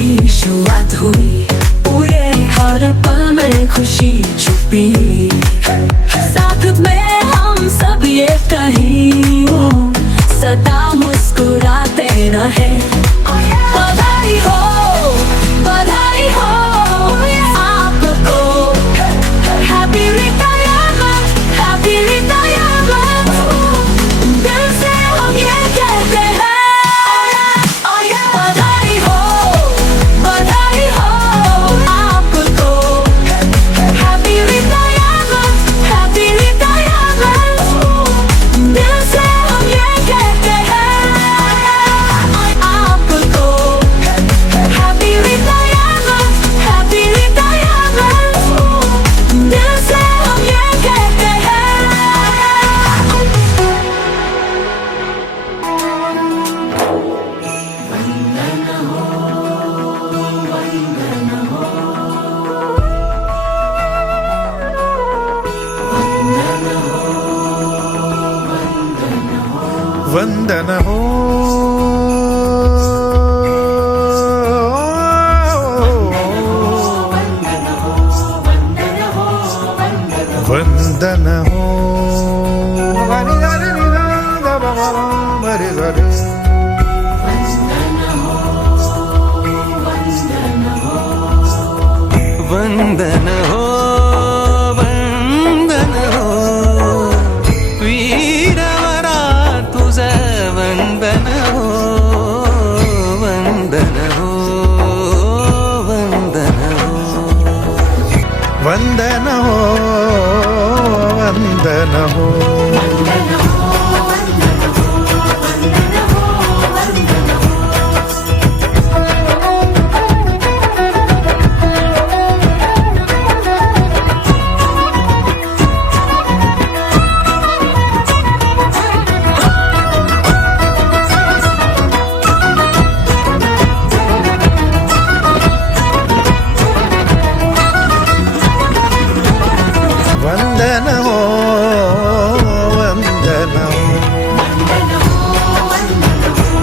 की शुरुआत हुई, पूरे हर पल में खुशी छुपी। साथ में हम सब ये कहीं सदा मुस्कुराते रहे। बधाई हो आपको, हैप्पी रिटायरमेंट, हैप्पी रिटायरमेंट। दिल से हम ये कहते हैं, बधाई हो आपको, हैप्पी रिटायरमेंट, हैप्पी रिटायरमेंट। दिल से हम ये कहते हैं आपको, हैप्पी रिटायरमेंट, हैप्पी रिटायरमेंट। दिल से हम ये कहते हैं। वंदन हो वंदन हो वंदन हो वंदन हो वीरवरा तुझं वंदन हो वंदन हो वंदन हो वंदन हो वंदन हो वंदन हो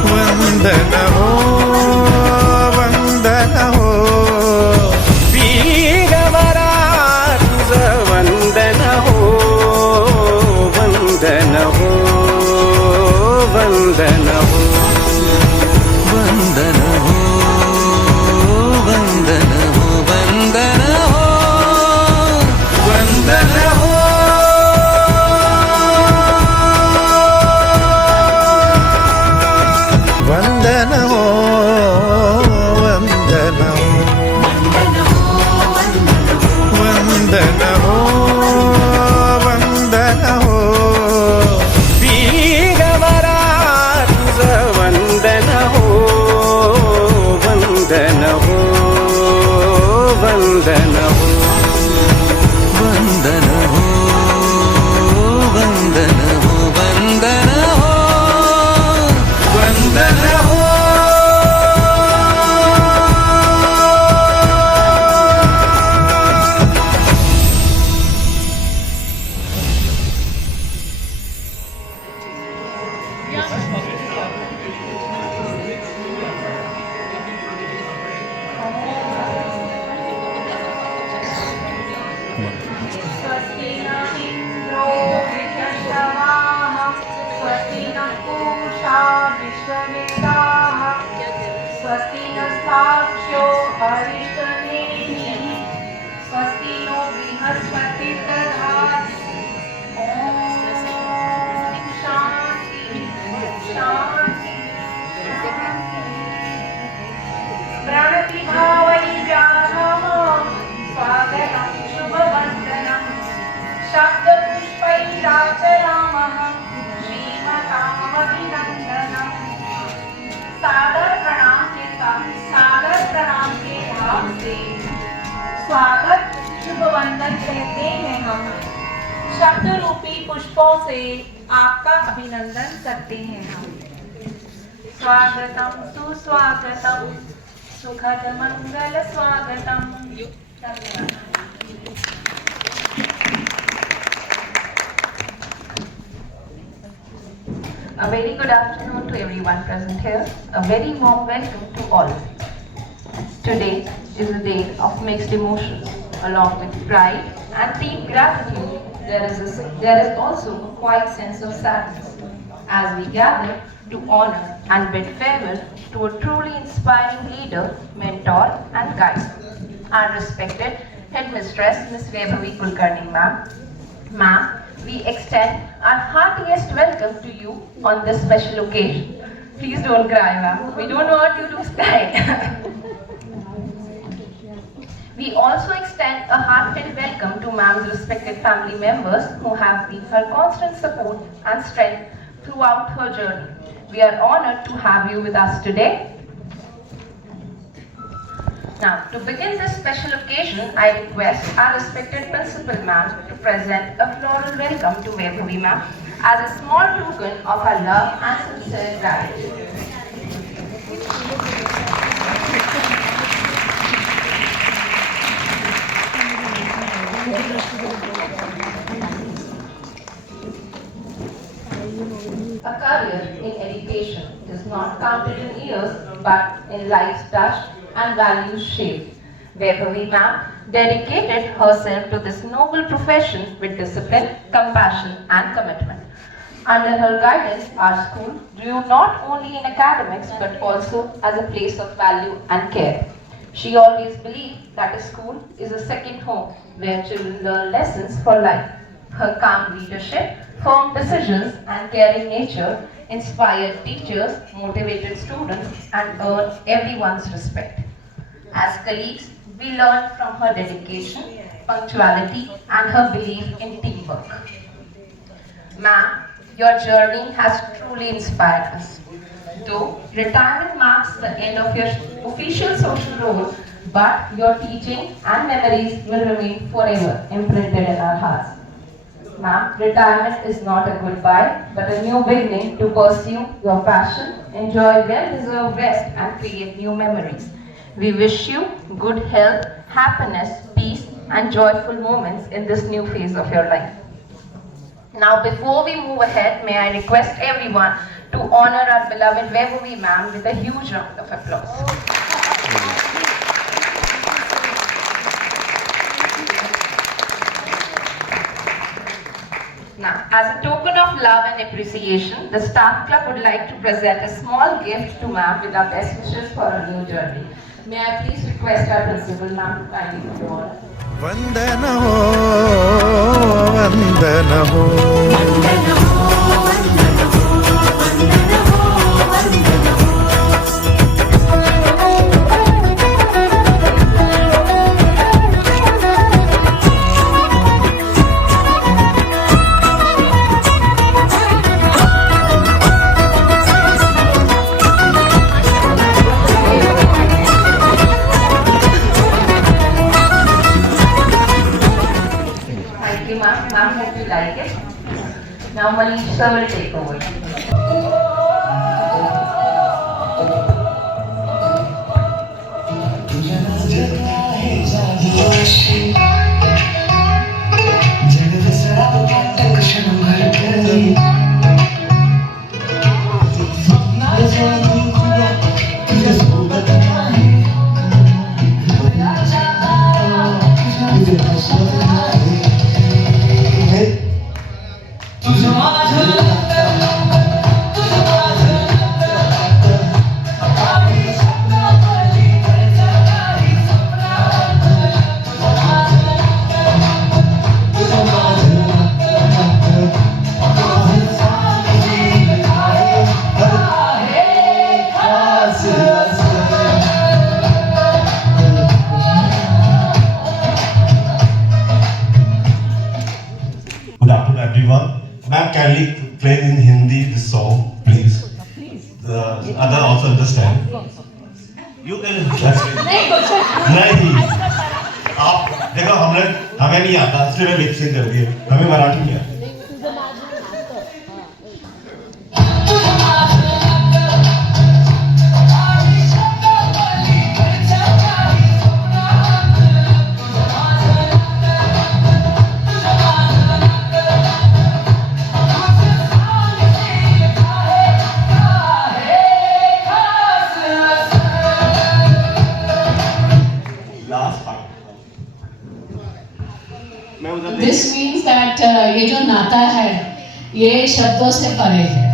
वंदन हो वंदन हो वंदन हो वीरवरा तुझं वंदन हो वंदन हो वंदन हो वंदन हो वंदन हो वंदन हो वंदन हो वंदन हो वंदन हो वंदन हो वंदन हो वीरवरा तुझं वंदन हो वंदन हो वंदन हो वंदन हो वंदन हो वंदन हो वंदन हो स्वस्ति न इन्द्रो वृद्धश्रवाः, स्वस्ति नः पूषा विश्ववेदाः, स्वस्ति नस्ताक्ष्यो अरिष्टनेमिः, स्वस्ति नो बृहस्पतिर्दधातु। ॐ शान्ति शान्ति प्रणतिभावै व्याधामः, स्वागतं शुभवन्दनं शब्दपुष्पैराचरामः, श्रीमतामभिनन्दनम्। सादर प्रणाम के साथ सादर प्रणाम के भाव से स्वागत शुभ वंदन कहते हैं हम। शब्द रूपी पुष्पों से आपका अभिनंदन करते हैं हम। स्वागतम सुस्वागतम सुखद मंगल स्वागतम। धन्यवाद। A very good afternoon to everyone present here. A very warm welcome to all of you. Today is a day of mixed emotions. Along with pride and deep gratitude, there is also a quiet sense of sadness as we gather to honor and bid farewell to a truly inspiring leader, mentor, and guide. Our respected headmistress, Miss Vaibhavi Kulkarni ma'am. Ma'am, we extend our heartiest welcome to you on this special occasion. Please don't cry, ma'am. We don't want you to cry. We also extend a heartfelt welcome to ma'am's respected family members who have been her constant support and strength throughout her journey. We are honored to have you with us today. Now, to begin this special occasion, I request our respected principal ma'am to present a floral welcome to Vaibhavi ma'am as a small token of our love and sincere gratitude. A career in education is not counted in years but in lives touched and values shaped. Vaibhavi ma'am dedicated herself to this noble profession with discipline, compassion and commitment. Under her guidance, our school grew not only in academics but also as a place of value and care. She always believed that a school is a second home where children learn lessons for life. Her calm leadership, firm decisions, and caring nature inspired teachers, motivated students, and earned everyone's respect. As colleagues, we learned from her dedication, punctuality, and her belief in teamwork. Ma'am, your journey has truly inspired us. Though retirement marks the end of your official social role, but your teaching and memories will remain forever imprinted in our hearts. Ma'am, retirement is not a goodbye, but a new beginning to pursue your passion, enjoy well-deserved rest, and create new memories. We wish you good health, happiness, peace, and joyful moments in this new phase of your life. Now, before we move ahead, may I request everyone to honor our beloved Vaibhavi ma'am with a huge round of applause. Now, as a token of love and appreciation, the staff club would like to present a small gift to ma'am with our best wishes for her new journey. May I please request our principal ma'am to kindly come forward. ವಂದನ ಹೋ ವಂದನ ಹೋ Thank you, ma'am. Ma'am, hope you like it. Now, Manish sir will take over. Good afternoon, everyone. Ma'am, kindly play in Hindi this song, please. The other also understand. You can. नहीं आप देखो हमें नहीं आता इसलिए मैं lip sync कर दिया हमें मराठी नहीं आता दिस मीन्स दैट ये जो नाता है ये शब्दों से परे है।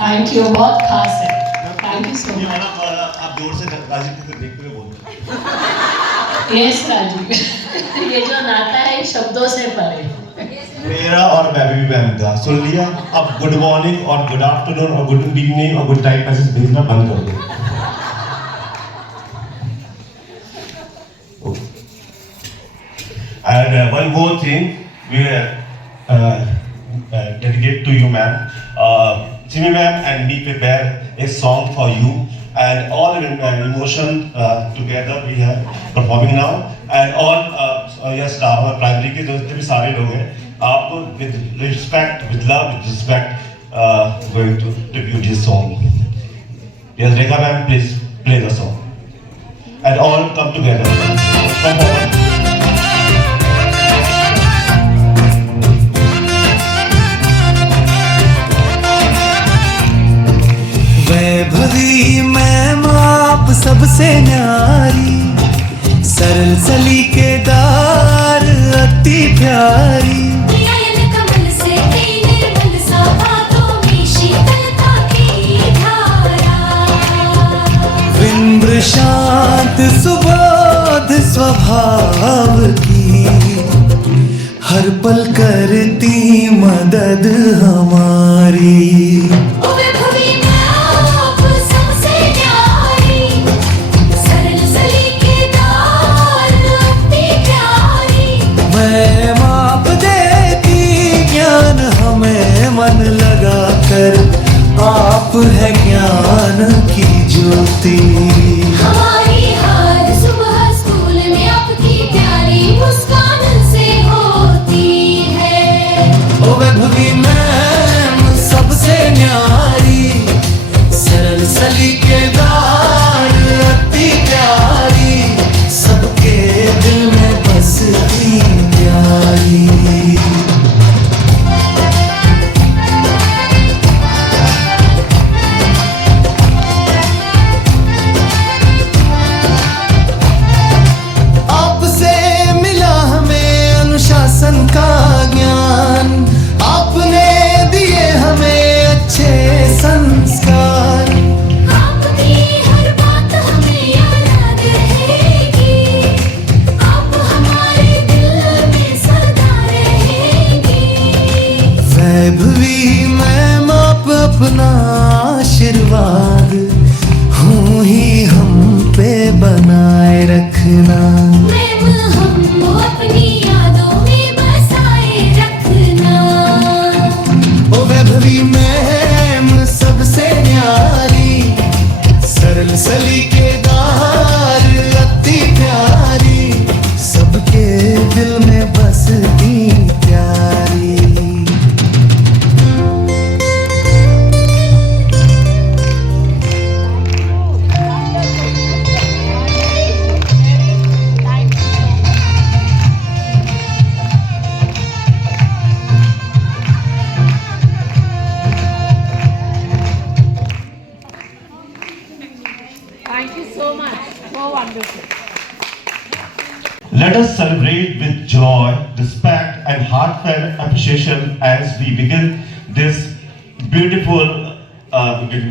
थैंक यू, बहुत खास है। Thank you so much. आप दूर से राजीव को देखते हुए बोलते। यस राजीव, ये जो नाता है शब्दों से परे है। मेरा और बेबी मैम का सुन लिया। अब गुड मॉर्निंग और गुड आफ्टरनून और गुड इवनिंग और गुड टाइम मैसेज भेजना बंद कर दो। And one more thing, we dedicate to you, ma'am. Jimmy ma'am and me prepare a song for you, and all emotion together we are performing now. And all yes, staff और primary के जितने भी सारे लोग हैं, आपको with respect, with love, with respect, going to tribute this song. Yes, Rekha ma'am, please play the song. And all come together. Come on. Vaibhavi मैम आप सबसे न्यारी, सरल सलीकेदार अति प्यारी। नयन कमल से निर्मल सा बातों में शीतलता की धारा। विनम्र शांत सुबोध स्वभाव की, हर पल करती मदद हमारी। ओ वैभवी मैं आप सबसे न्यारी, सरल सलीकेदार अति प्यारी। मैं माप देती ज्ञान हमें मन लगा कर, आप है ज्ञान की ज्योति। हमारी हर सुबह स्कूल में आपकी प्यारी मुस्कान से होती है। ओ वैभवी मैम सबसे न्यारी, सरल सलीकेदार अति प्यारी, सबके दिल में बसती प्यारी। आपसे मिला हमें अनुशासन का ज्ञान, आपने दिए हमें अच्छे संस्कार। आपकी हर बात हमें याद रहेगी, आप हमारे दिल में सदा रहेगी। वैभवी मैम आप अपना आशीर्वाद हूँ ही हम पे बनाए रखना। मैम हमको अपनी यादों में बसाए रखना। ओ वैभवी मैम सबसे न्यारी, सरल सलीकेदार अति प्यारी, सबके दिल में बसती प्यारी। Thank you so much. So wonderful. Let us celebrate with joy, respect, and heartfelt appreciation as we begin this beautiful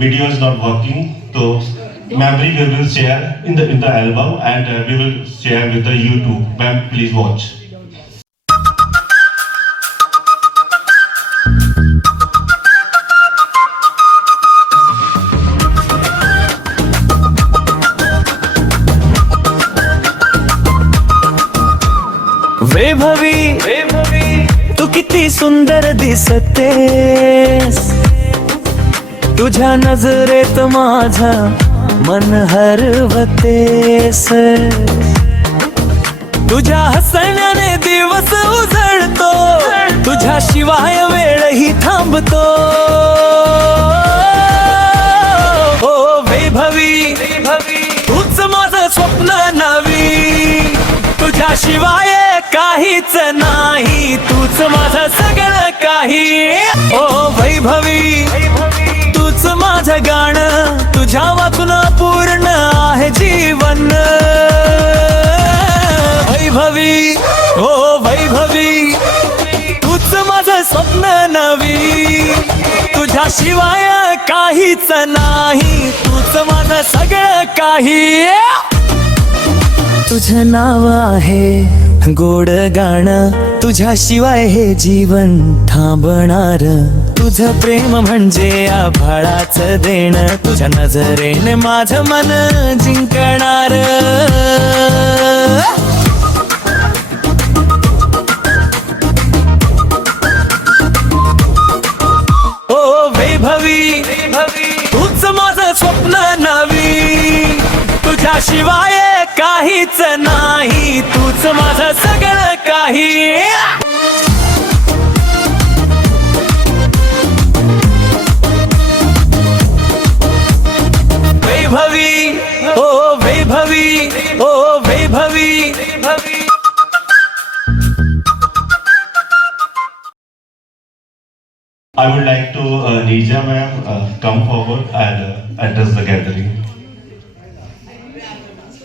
video is not working. So memory we will share in the album, and we will share with the YouTube. Ma'am, please watch. Vaibhavi तू किती सुंदर दिसतेस, तुझ्या नजरेत माझा मन हरवतेस। तुझ्या हसण्याने दिवस उजळतो, तुझ्या शिवाय वेळही थांबतो। ओ वैभवी तूच माझं स्वप्न नवी, तुझ्या शिवाय काहीच नाही, तूच माझं सगळं काही। ओ वैभवी तूच माझं गाणं, तुझ्या वाचून पूर्ण आहे जीवन। वैभवी ओ वैभवी वैभवी तूच माझं स्वप्न नवी, तुझ्याशिवाय काहीच नाही, तूच माझं सगळं काही. तुझं नाव आहे गोड गाणं, तुझ्याशिवाय हे जीवन थांबणार. तुझं प्रेम म्हणजे आभाळाचं देणं, तुझ्या नजरेने माझं मन जिंकणार. ओ वैभवी तूच माझं स्वप्न नवी, तुझ्याशिवाय काहीच नाही, तूच माझं सगळं काही. वैभवी ओ वैभवी ओ Vaibhavi. I would like to Neeja ma'am come forward and address the gathering.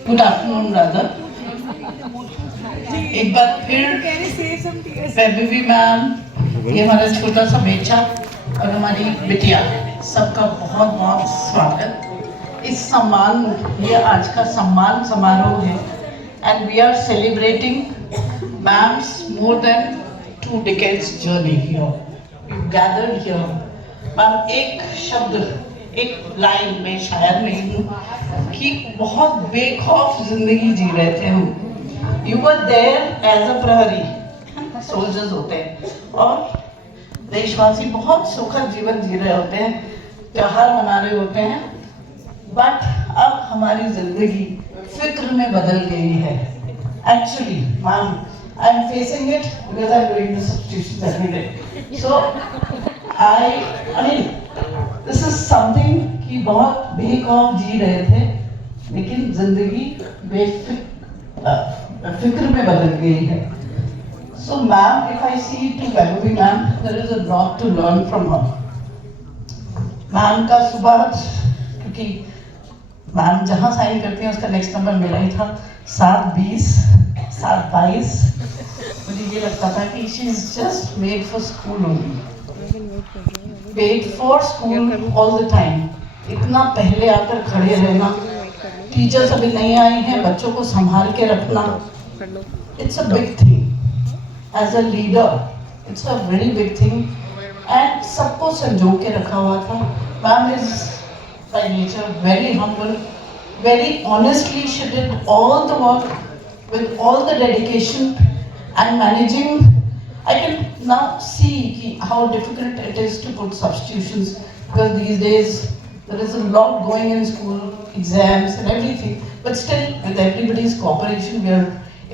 Good afternoon brother. एक बार फिर वैभवी मैम, ये हमारा छोटा सा बेचा और हमारी बिटिया, सबका बहुत बहुत स्वागत. इस सम्मान, ये आज का सम्मान समारोह है and we are celebrating ma'am's more than 2 decades journey here. You gathered here. Ma'am, एक शब्द, एक लाइन में शायर नहीं हूँ कि बहुत बेखौफ जिंदगी जी रहे थे हम. You were there as a prahari, soldiers होते हैं और देशवासी बहुत सुखद जीवन जी रहे होते हैं, त्योहार मना रहे होते हैं. बट अब हमारी जिंदगी फिक्र में बदल गई है. Actually ma'am, I am facing it because I am doing the substitutions every day. So I mean this is something कि बहुत बेखौफ जी रहे थे, लेकिन जिंदगी फिक्र में बदल गई है. So ma'am, if I see to Vaibhavi ma'am, there is a lot to learn from her. Ma'am का सुबह, क्योंकि मैम जहाँ साइन करती हैं उसका नेक्स्ट नंबर मेरा ही था, 7:20, 7:22. मुझे ये लगता था कि she is just made for school only, wait for school all the time. इतना पहले आकर खड़े रहना, टीचर्स अभी नहीं आई हैं, बच्चों को संभाल के रखना, it's a big thing. As a leader it's a very big thing and सबको संजो के रखा हुआ था. Ma'am is by nature very humble, very honestly she did all the work with all the dedication and managing. I can now see how difficult it is to put substitutions, because these days there is a lot going in school, exams and everything, but still with everybody's cooperation we are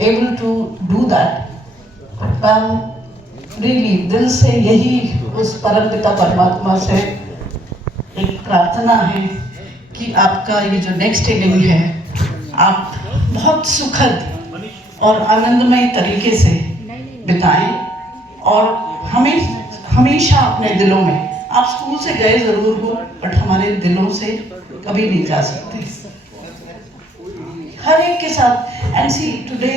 able to do that. But really दिल से यही उस परम पिता परमात्मा से एक प्रार्थना है कि आपका ये जो नेक्स्ट इनिंग है, आप बहुत सुखद और आनंदमय तरीके से बिताएं और हमेशा अपने दिलों में, आप स्कूल से गए जरूर हो बट हमारे दिलों से कभी नहीं जा सकते हर एक के साथ. And see today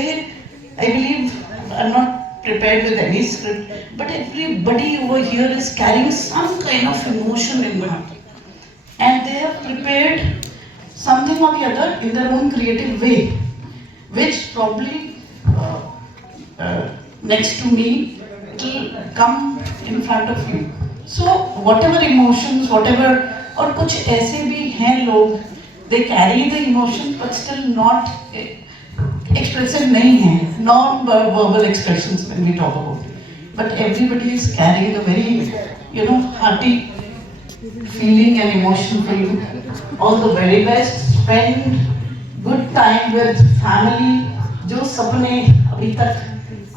I believe I am not prepared with any script, but everybody over here is carrying some kind of emotion in them, and they have prepared something or the other in their own creative way, which probably next to me it will come in front of you. So whatever emotions, whatever, और कुछ ऐसे भी हैं लोग, they carry the emotion but still not expressive नहीं है, non-verbal expressions when we talk about it. But everybody is carrying a very, hearty feeling and emotion for you. All the very best. Spend good time with family. जो सपने अभी तक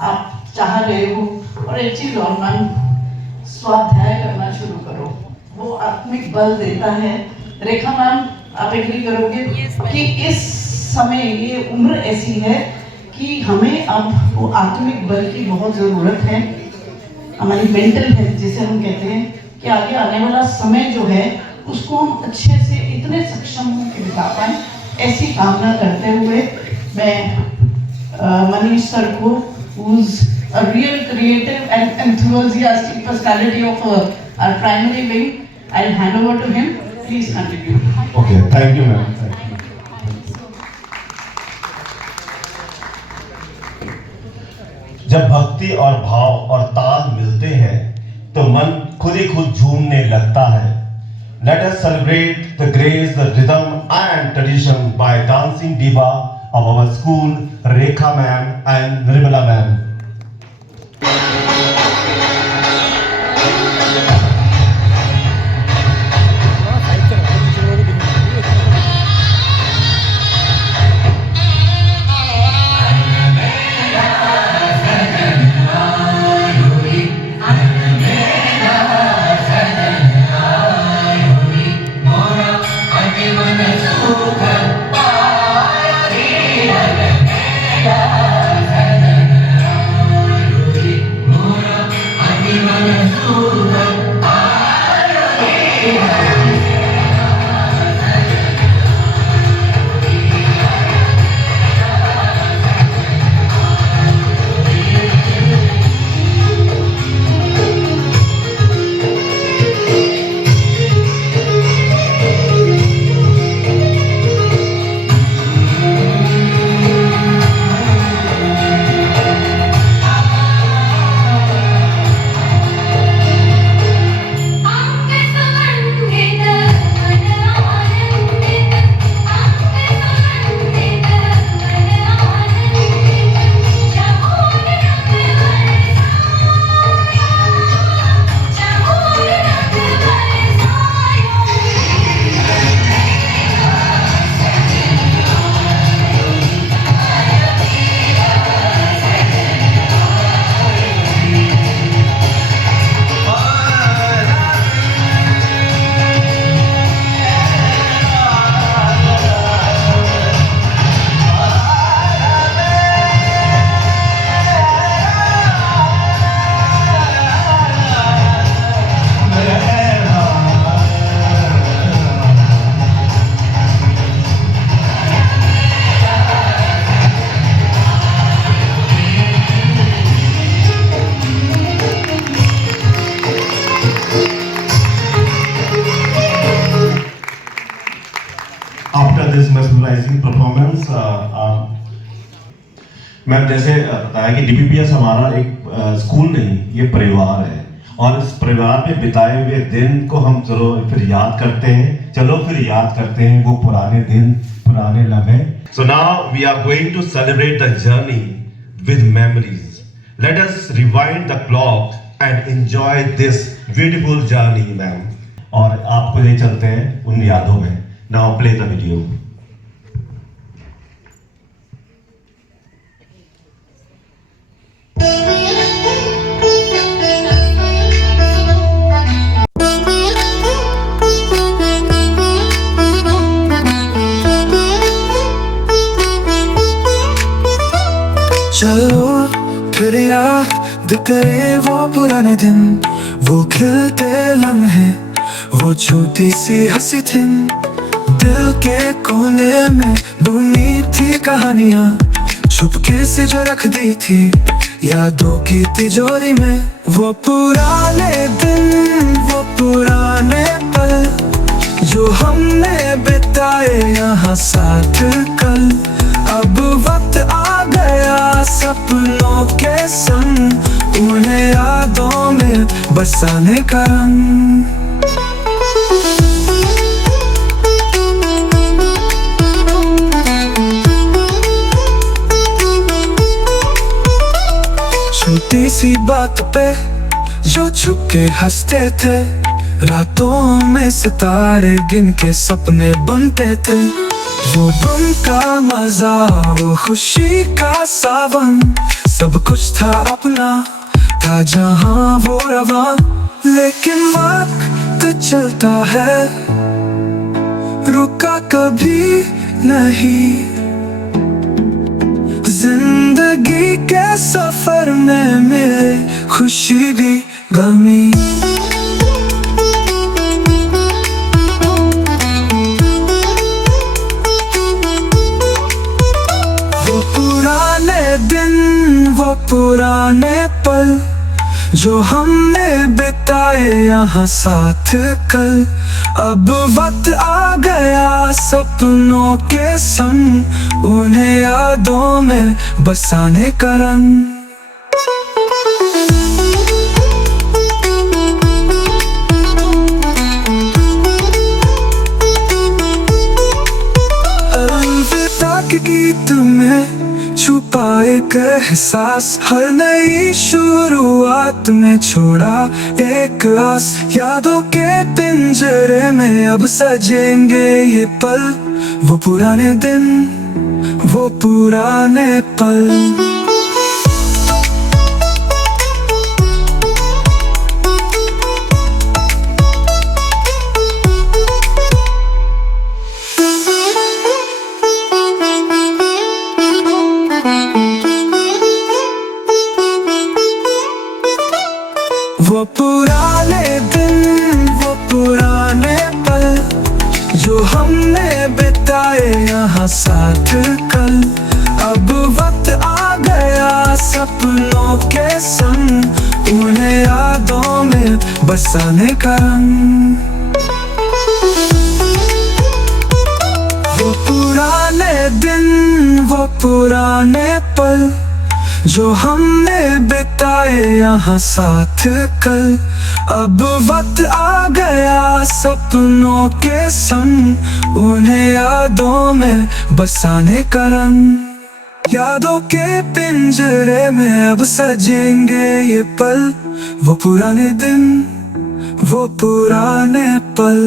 आप चाह रहे हो, और एक चीज और मैम, स्वाध्याय करना शुरू करो, वो आत्मिक बल देता है. रेखा मैम, आप एग्री करोगे कि इस समय ये उम्र ऐसी है कि हमें अब वो आत्मिक बल की बहुत ज़रूरत है. हमारी मेंटल हेल्थ जिसे हम कहते हैं, कि आगे आने वाला समय जो है उसको हम अच्छे से इतने सक्षम होकर बिता पाएं, ऐसी कामना करते हुए मैं मनीष सर को, who's a real creative and enthusiastic personality of our primary wing. I'll hand over to him. Please continue. Okay, thank you, ma'am. Thank you. जब भक्ति और भाव और ताल मिलते हैं तो मन खुद ही खुद झूमने लगता है. Let us celebrate the grace, the rhythm and tradition by dancing diva of our school, Rekha ma'am and Nirmala ma'am. After this mesmerizing performance, ma'am जैसे बताया कि DPPS हमारा एक स्कूल नहीं, ये परिवार है और इस परिवार में बिताए हुए दिन को हम चलो फिर याद करते हैं. चलो फिर याद करते हैं वो पुराने दिन, पुराने लम्हे. So now we are going to celebrate the journey with memories. Let us rewind the clock and enjoy this beautiful journey, ma'am. और आपको ले चलते हैं उन यादों में. Now play the video. चलो फिर याद करे वो पुराने दिन, वो खिलते लम्हे, वो छोटी सी हंसी थी. दिल के कोने में बुनी थी कहानियां, छुपके से जो रख दी थी यादों की तिजोरी में. वो पुराने दिन, वो पुराने पल जो हमने बिताए यहाँ साथ कल. अब वक्त आ गया सपनों के संग, उन्हें यादों में बसाने का रंग. छोटी सी बात पे जो छुप के हंसते थे, रातों में सितारे गिन के सपने बनते थे. वो गम का मजा, वो खुशी का सावन, सब कुछ था अपना, था जहां वो रवा. लेकिन वक्त चलता है, रुका कभी नहीं. जिंदगी के सफर में मिले खुशी भी गमी. वो पुराने दिन, वो पुराने पल जो हमने बिताए यहाँ साथ कल, अब वक्त आ गया सपनों के संग उन्हें यादों में बसाने का रंग। अलविदा के गीत में छुपा एक एहसास, हर नई शुरुआत में छोड़ा एक आस। यादों के पिंजरे में अब सजेंगे ये पल, वो पुराने दिन, वो पुराने पल। वो पुराने दिन, वो पुराने पल जो हमने बिताए यहाँ साथ कल, अब वक्त आ गया सपनों के संग उन्हें यादों में बसाने का रंग। वो पुराने दिन, वो पुराने पल जो हमने बिताए यहाँ साथ कल, अब वक्त आ गया सपनों के संग उन्हें यादों में बसाने का रंग। यादों के पिंजरे में अब सजेंगे ये पल, वो पुराने दिन, वो पुराने पल।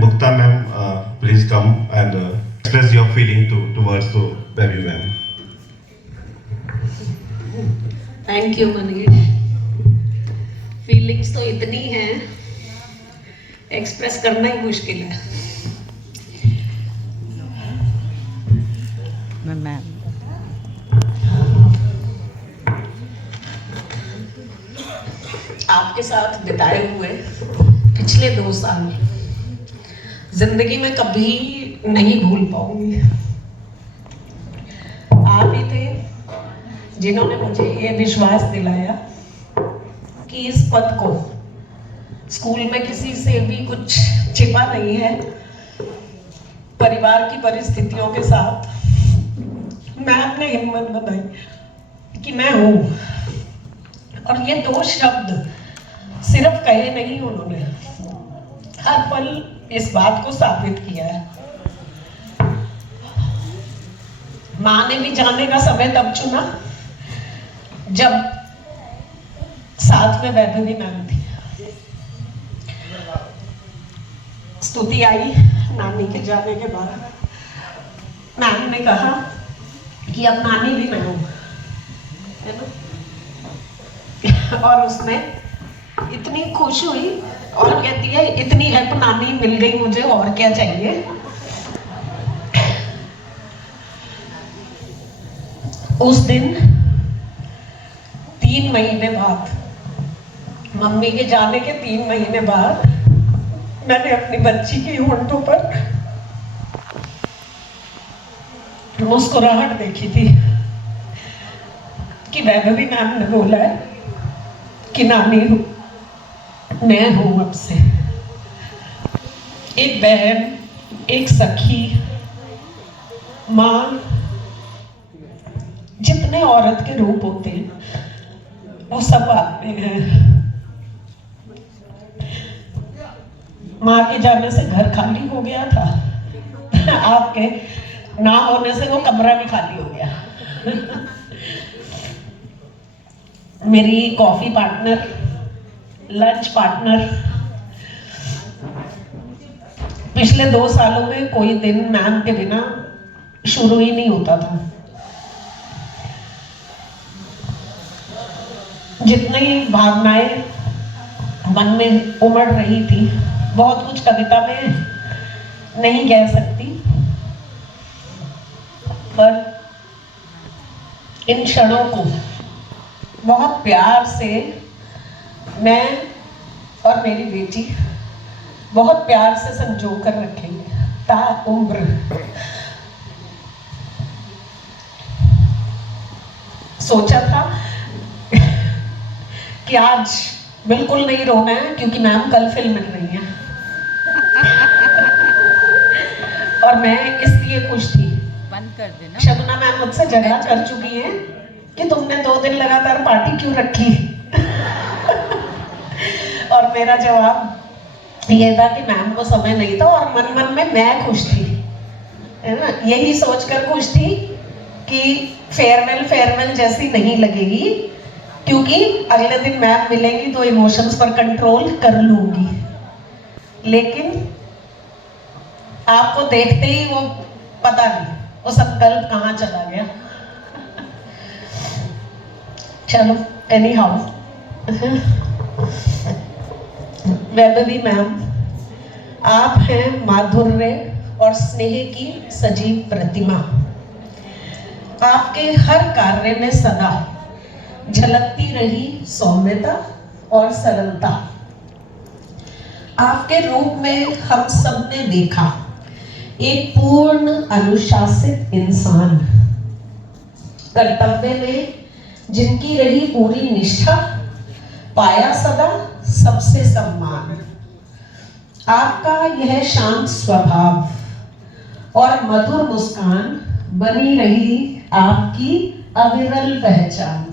Mukta ma'am, please come and express your feeling towards the baby ma'am. Thank you Manish. फीलिंग्स तो इतनी हैं, एक्सप्रेस करना ही मुश्किल है। आपके साथ बिताए हुए पिछले 2 साल जिंदगी में कभी नहीं भूल पाऊंगी। आप ही थे जिन्होंने मुझे ये विश्वास दिलाया कि इस पद को स्कूल में किसी से भी कुछ छिपा नहीं है। परिवार की परिस्थितियों के साथ मैम ने हिम्मत बनाई कि मैं हूँ, और ये 2 शब्द सिर्फ कहे नहीं, उन्होंने हर पल इस बात को साबित किया है। माँ ने भी जाने का समय तब चुना जब साथ में वैभवी मैम थी। स्तुति आई नानी के जाने के बाद, मैम ने कहा कि अब नानी भी मैं हूँ, है ना। और उसमें इतनी खुश हुई और कहती है इतनी हेल्प नानी मिल गई मुझे, और क्या चाहिए। उस दिन 3 महीने बाद, मम्मी के जाने के 3 महीने बाद, मैंने अपनी बच्ची की होंठों पर मुस्कुराहट देखी थी कि वैभवी मैम ने बोला है कि नानी हूँ, मैं हूँ अब से एक बहन, एक सखी, माँ। जितने औरत के रूप होते हैं वो सब आप में हैं। माँ के जाने से घर खाली हो गया था, आपके ना होने से वो कमरा भी खाली हो गया। मेरी कॉफी पार्टनर, लंच पार्टनर, पिछले 2 सालों में कोई दिन मैम के बिना शुरू ही नहीं होता था। जितनी भावनाएं मन में उमड़ रही थी, बहुत कुछ कविता में नहीं कह सकती, पर इन क्षणों को बहुत प्यार से मैं और मेरी बेटी बहुत प्यार से संजो कर रखेंगे ता उम्र। सोचा था कि आज बिल्कुल नहीं रोना है क्योंकि मैम कल फिल्म मिल रही है और मैं इसलिए खुश थी। बंद कर देना। शगुना मैम मुझसे झगड़ा कर चुकी है कि तुमने 2 दिन लगातार पार्टी क्यों रखी। और मेरा जवाब ये था कि मैम को समय नहीं था और मन मन में मैं खुश थी, है ना। यही सोचकर खुश थी कि फेयरवेल जैसी नहीं लगेगी, क्योंकि अगले दिन मैम मिलेंगी तो इमोशंस पर कंट्रोल कर लूंगी। लेकिन आपको देखते ही वो पता नहीं वो संकल्प कहाँ चला गया। चलो एनी हाउ, वैभवी मैम, आप हैं माधुर्य और स्नेह की सजीव प्रतिमा। आपके हर कार्य में सदा झलकती रही सौम्यता और सरलता। आपके रूप में हम सब ने देखा एक पूर्ण अनुशासित इंसान, कर्तव्य में जिनकी रही पूरी निष्ठा, पाया सदा सबसे सम्मान। आपका यह शांत स्वभाव और मधुर मुस्कान बनी रही आपकी अविरल पहचान।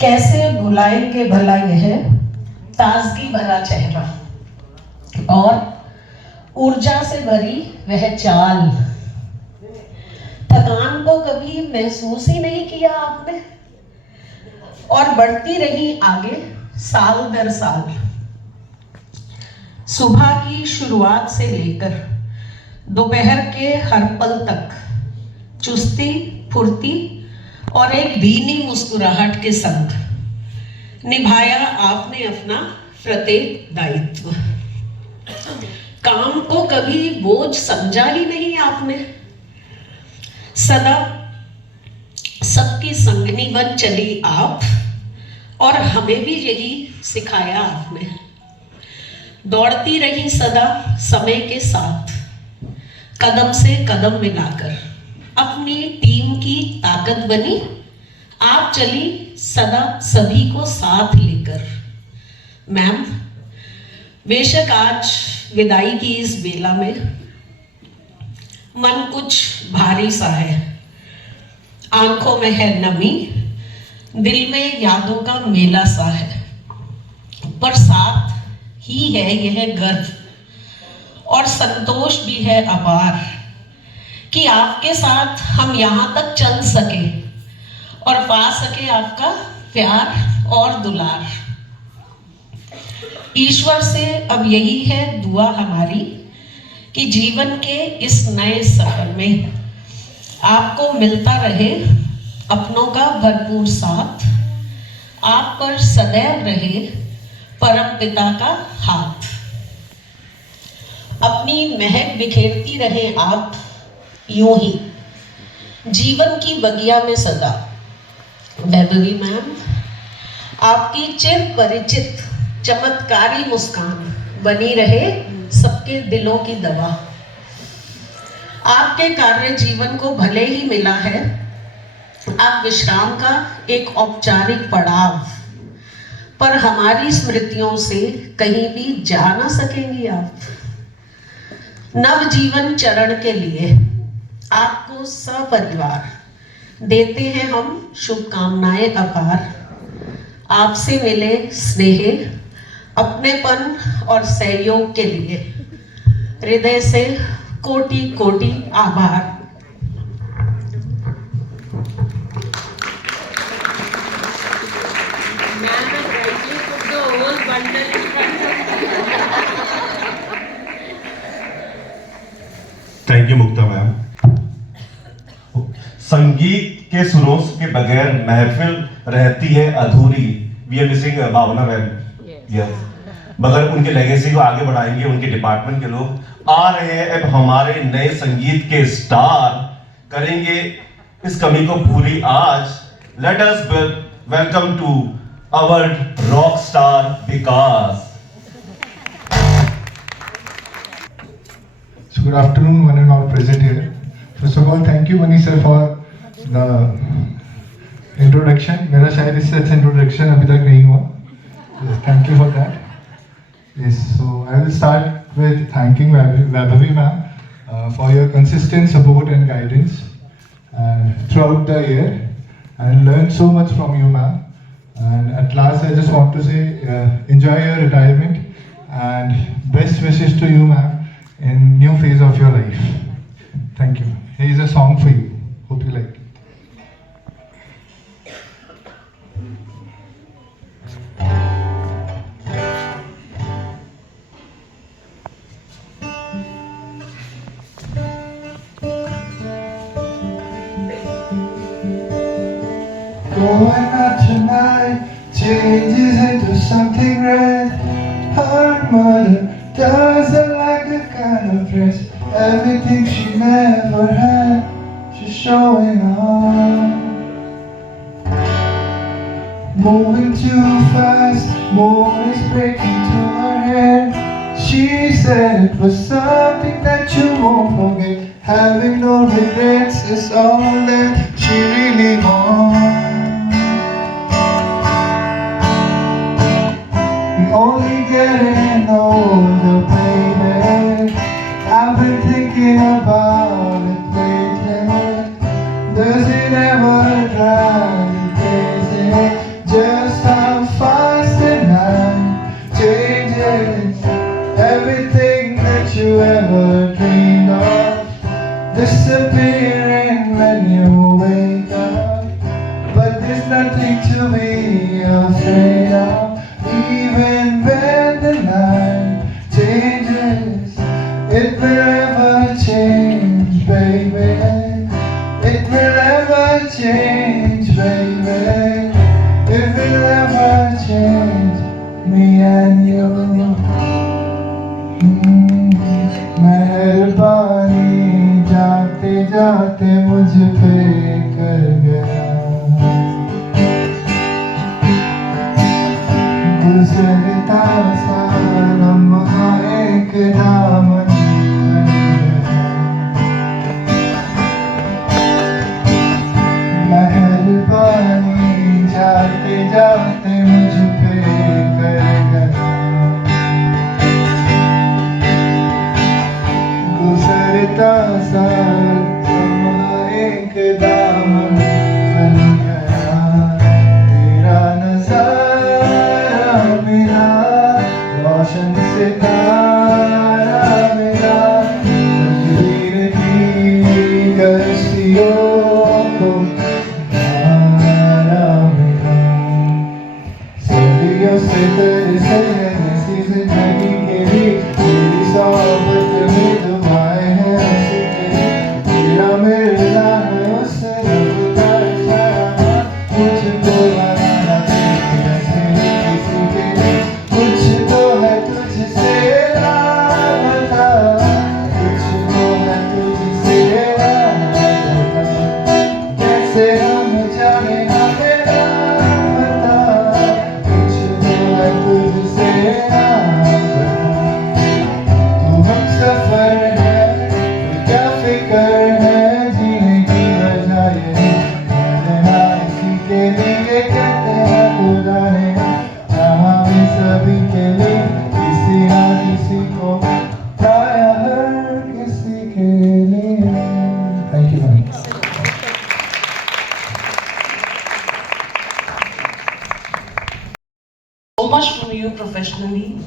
कैसे भुलाएंगे भला यह ताजगी भरा चेहरा और ऊर्जा से भरी वह चाल। थकान को कभी महसूस ही नहीं किया आपने और बढ़ती रही आगे साल दर साल। सुबह की शुरुआत से लेकर दोपहर के हर पल तक चुस्ती, फुर्ती और एक भीनी मुस्कुराहट के संग निभाया आपने अपना प्रत्येक दायित्व। काम को कभी बोझ समझा ही नहीं आपने, सदा सबकी संगनी बन चली आप और हमें भी यही सिखाया आपने। दौड़ती रही सदा समय के साथ, कदम से कदम मिलाकर अपनी टीम की ताकत बनी आप चली सदा सभी को साथ लेकर। मैम, बेशक आज विदाई की इस बेला में मन कुछ भारी सा है, आंखों में है नमी, दिल में यादों का मेला सा है, पर साथ ही है यह गर्व और संतोष भी है अपार कि आपके साथ हम यहाँ तक चल सके और पा सके आपका प्यार और दुलार। ईश्वर से अब यही है दुआ हमारी कि जीवन के इस नए सफर में आपको मिलता रहे अपनों का भरपूर साथ, आप पर सदैव रहे परम पिता का हाथ। अपनी महक बिखेरती रहे आप यूं ही जीवन की बगिया में सदा। वैभवी मैम, आपकी चिर परिचित चमत्कारी मुस्कान बनी रहे सबके दिलों की दवा। आपके कार्य जीवन को भले ही मिला है अब विश्राम का एक औपचारिक पड़ाव, पर हमारी स्मृतियों से कहीं भी जा ना सकेंगी आप। नवजीवन चरण के लिए आपको सपरिवार देते हैं हम शुभकामनाएं अपार। आपसे मिले स्नेह, अपनेपन और सहयोग के लिए हृदय से कोटि कोटि आभार। Thank you Mukta ma'am. संगीत के सुरों के बगैर महफिल रहती है अधूरी। We are missing Bhavana ma'am. Yes, मगर उनके लेगेसी को आगे बढ़ाएंगे उनके डिपार्टमेंट के लोग। आ रहे हैं अब हमारे नए संगीत के स्टार, करेंगे इस कमी को पूरी आज। Let us welcome to our rock star Vikas. So good afternoon, one and all present here. First of all, thank you, Mani sir, for the introduction. मेरा शायद इससे अच्छा introduction अभी तक नहीं हुआ. Thank you for that. Yes, so I will start with thanking Vaibhavi ma'am for your consistent support and guidance throughout the year. I learned so much from you, ma'am. And at last, I just want to say, enjoy your retirement and best wishes to you, ma'am, in new phase of your life. Thank you. Here is a song for you. Hope you like it. Going out tonight changes into something red. Her mother doesn't like the kind of dress. Everything she never had, she's showing off. Moving too fast, moon is breaking to her hair. She said it was something that you won't forget. Having no regrets is all that she really wants. Only getting older, baby. I've been thinking about it lately. Does it ever drive you crazy? Just how fast the night changes. Everything that you ever dreamed of disappearing when you wake up. But there's nothing to be afraid of. Even when the night changes, it will ever change, baby. It will ever change, baby. It will ever change me and you. मेहरबानी जाते जाते मुझ पे कर गया। गुजरता सा लम्हा एक दामन बन गया। मेहरबानी जाते जाते मुझ पे कर गया। गुजरता सा लम्हा एक दामन बन गया। तेरा नज़ारा मिला naturally.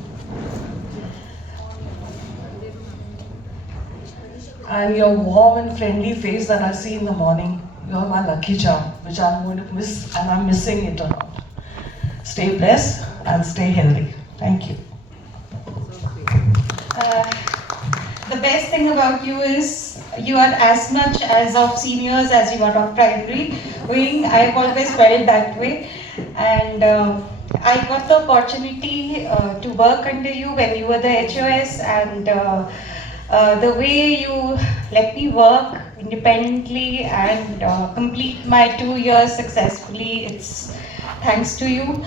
And your warm and friendly face that I see in the morning, you're my lucky charm, which I'm going to miss, and I'm missing it a lot. Stay blessed and stay healthy. Thank you. The best thing about you is you are as much as of seniors as you are of primary wing. I've always felt that way, and I got the opportunity to work under you when you were the HOS, and the way you let me work independently and complete my 2 years successfully, it's thanks to you.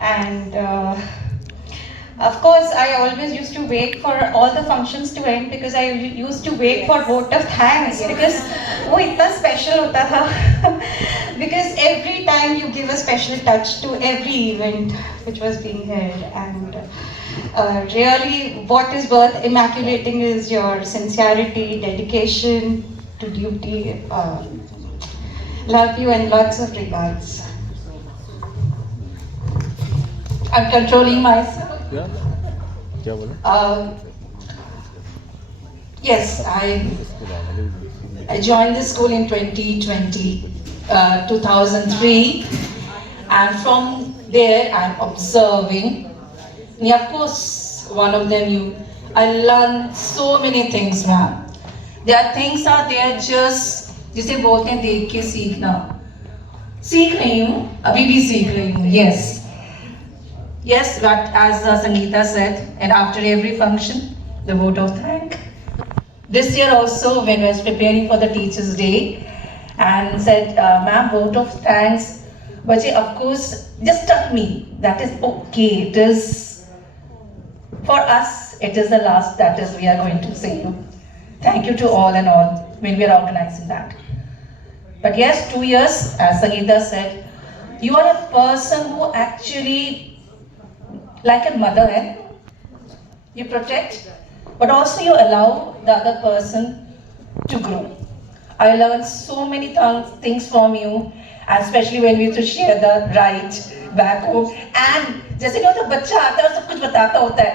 And of course, I always used to wait for all the functions to end because I used to wait for vote of thanks because वो इतना special होता था because every time you give a special touch to every event which was being held, and really what is worth immaculating is your sincerity, dedication to duty. Love you and lots of regards. I'm controlling myself. Yes, I joined the school in 2003, and from there I'm observing. And of course, one of them, I learned so many things, ma'am. There are things out there just जिसे बोलते हैं देख के सीखना. सीख रही हूँ, अभी भी सीख रही हूँ. Yes. Yes, but as Sangeeta said, and after every function, the vote of thank. This year also, when I was preparing for the Teachers' Day, and said, ma'am, vote of thanks. But she, of course, just struck me. That is okay. It is, for us, it is the last that is we are going to say you. Thank you to all and all when we are organizing that. But yes, 2 years, as Sangeeta said, you are a person who actually, like a mother, you protect, but also you allow the other person to grow. I learned so many things from you, especially when we used to share the ride back home. And जैसे क्या होता है, बच्चा आता है और सब कुछ बताता होता है,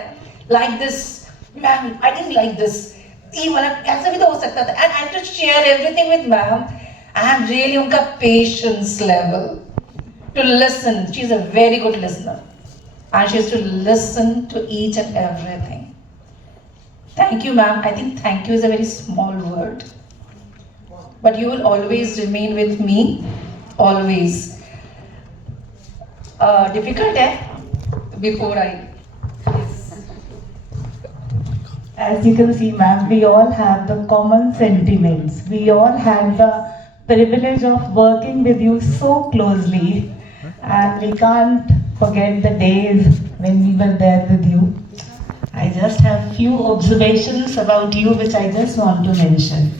like this, ma'am, I didn't like this. ये मतलब ऐसा भी तो हो सकता था. And I had to share everything with ma'am. And really उनका patience level to listen. She's a very good listener. And she used to listen to each and everything. Thank you, ma'am. I think thank you is a very small word. But you will always remain with me, always. Difficult, before I... As you can see, ma'am, we all have the common sentiments. We all had the privilege of working with you so closely. And we can't forget the days when we were there with you. I just have few observations about you which I just want to mention.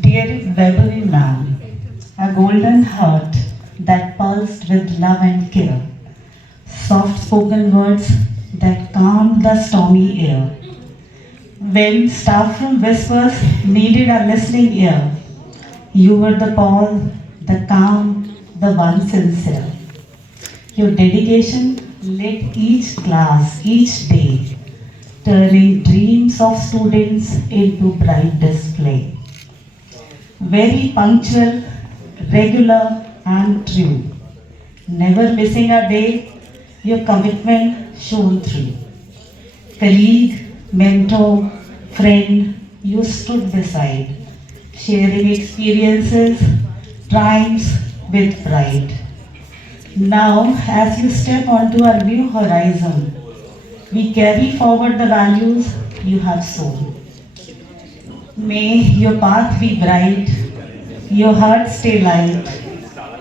Dear Beverly ma'am, a golden heart that pulsed with love and care, soft-spoken words that calmed the stormy air. When staff room whispers needed a listening ear, you were the pause, the calm, the one sincere. Your dedication lit each class, each day, turning dreams of students into bright display. Very punctual, regular and true. Never missing a day, your commitment shone through. Colleague, mentor, friend, you stood beside, sharing experiences, triumphs with pride. Now, as you step onto a new horizon, we carry forward the values you have sown. May your path be bright, your heart stay light,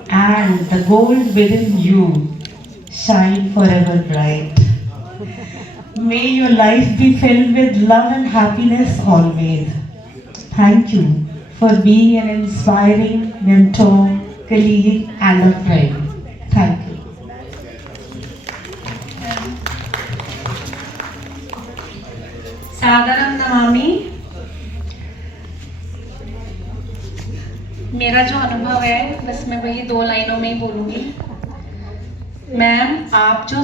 and the gold within you shine forever bright. May your life be filled with love and happiness always. Thank you for being an inspiring mentor, colleague, and a friend. Thank you. Sadaram Namami. मेरा जो अनुभव है बस मैं वही 2 लाइनों में ही बोलूँगी। मैम आप जो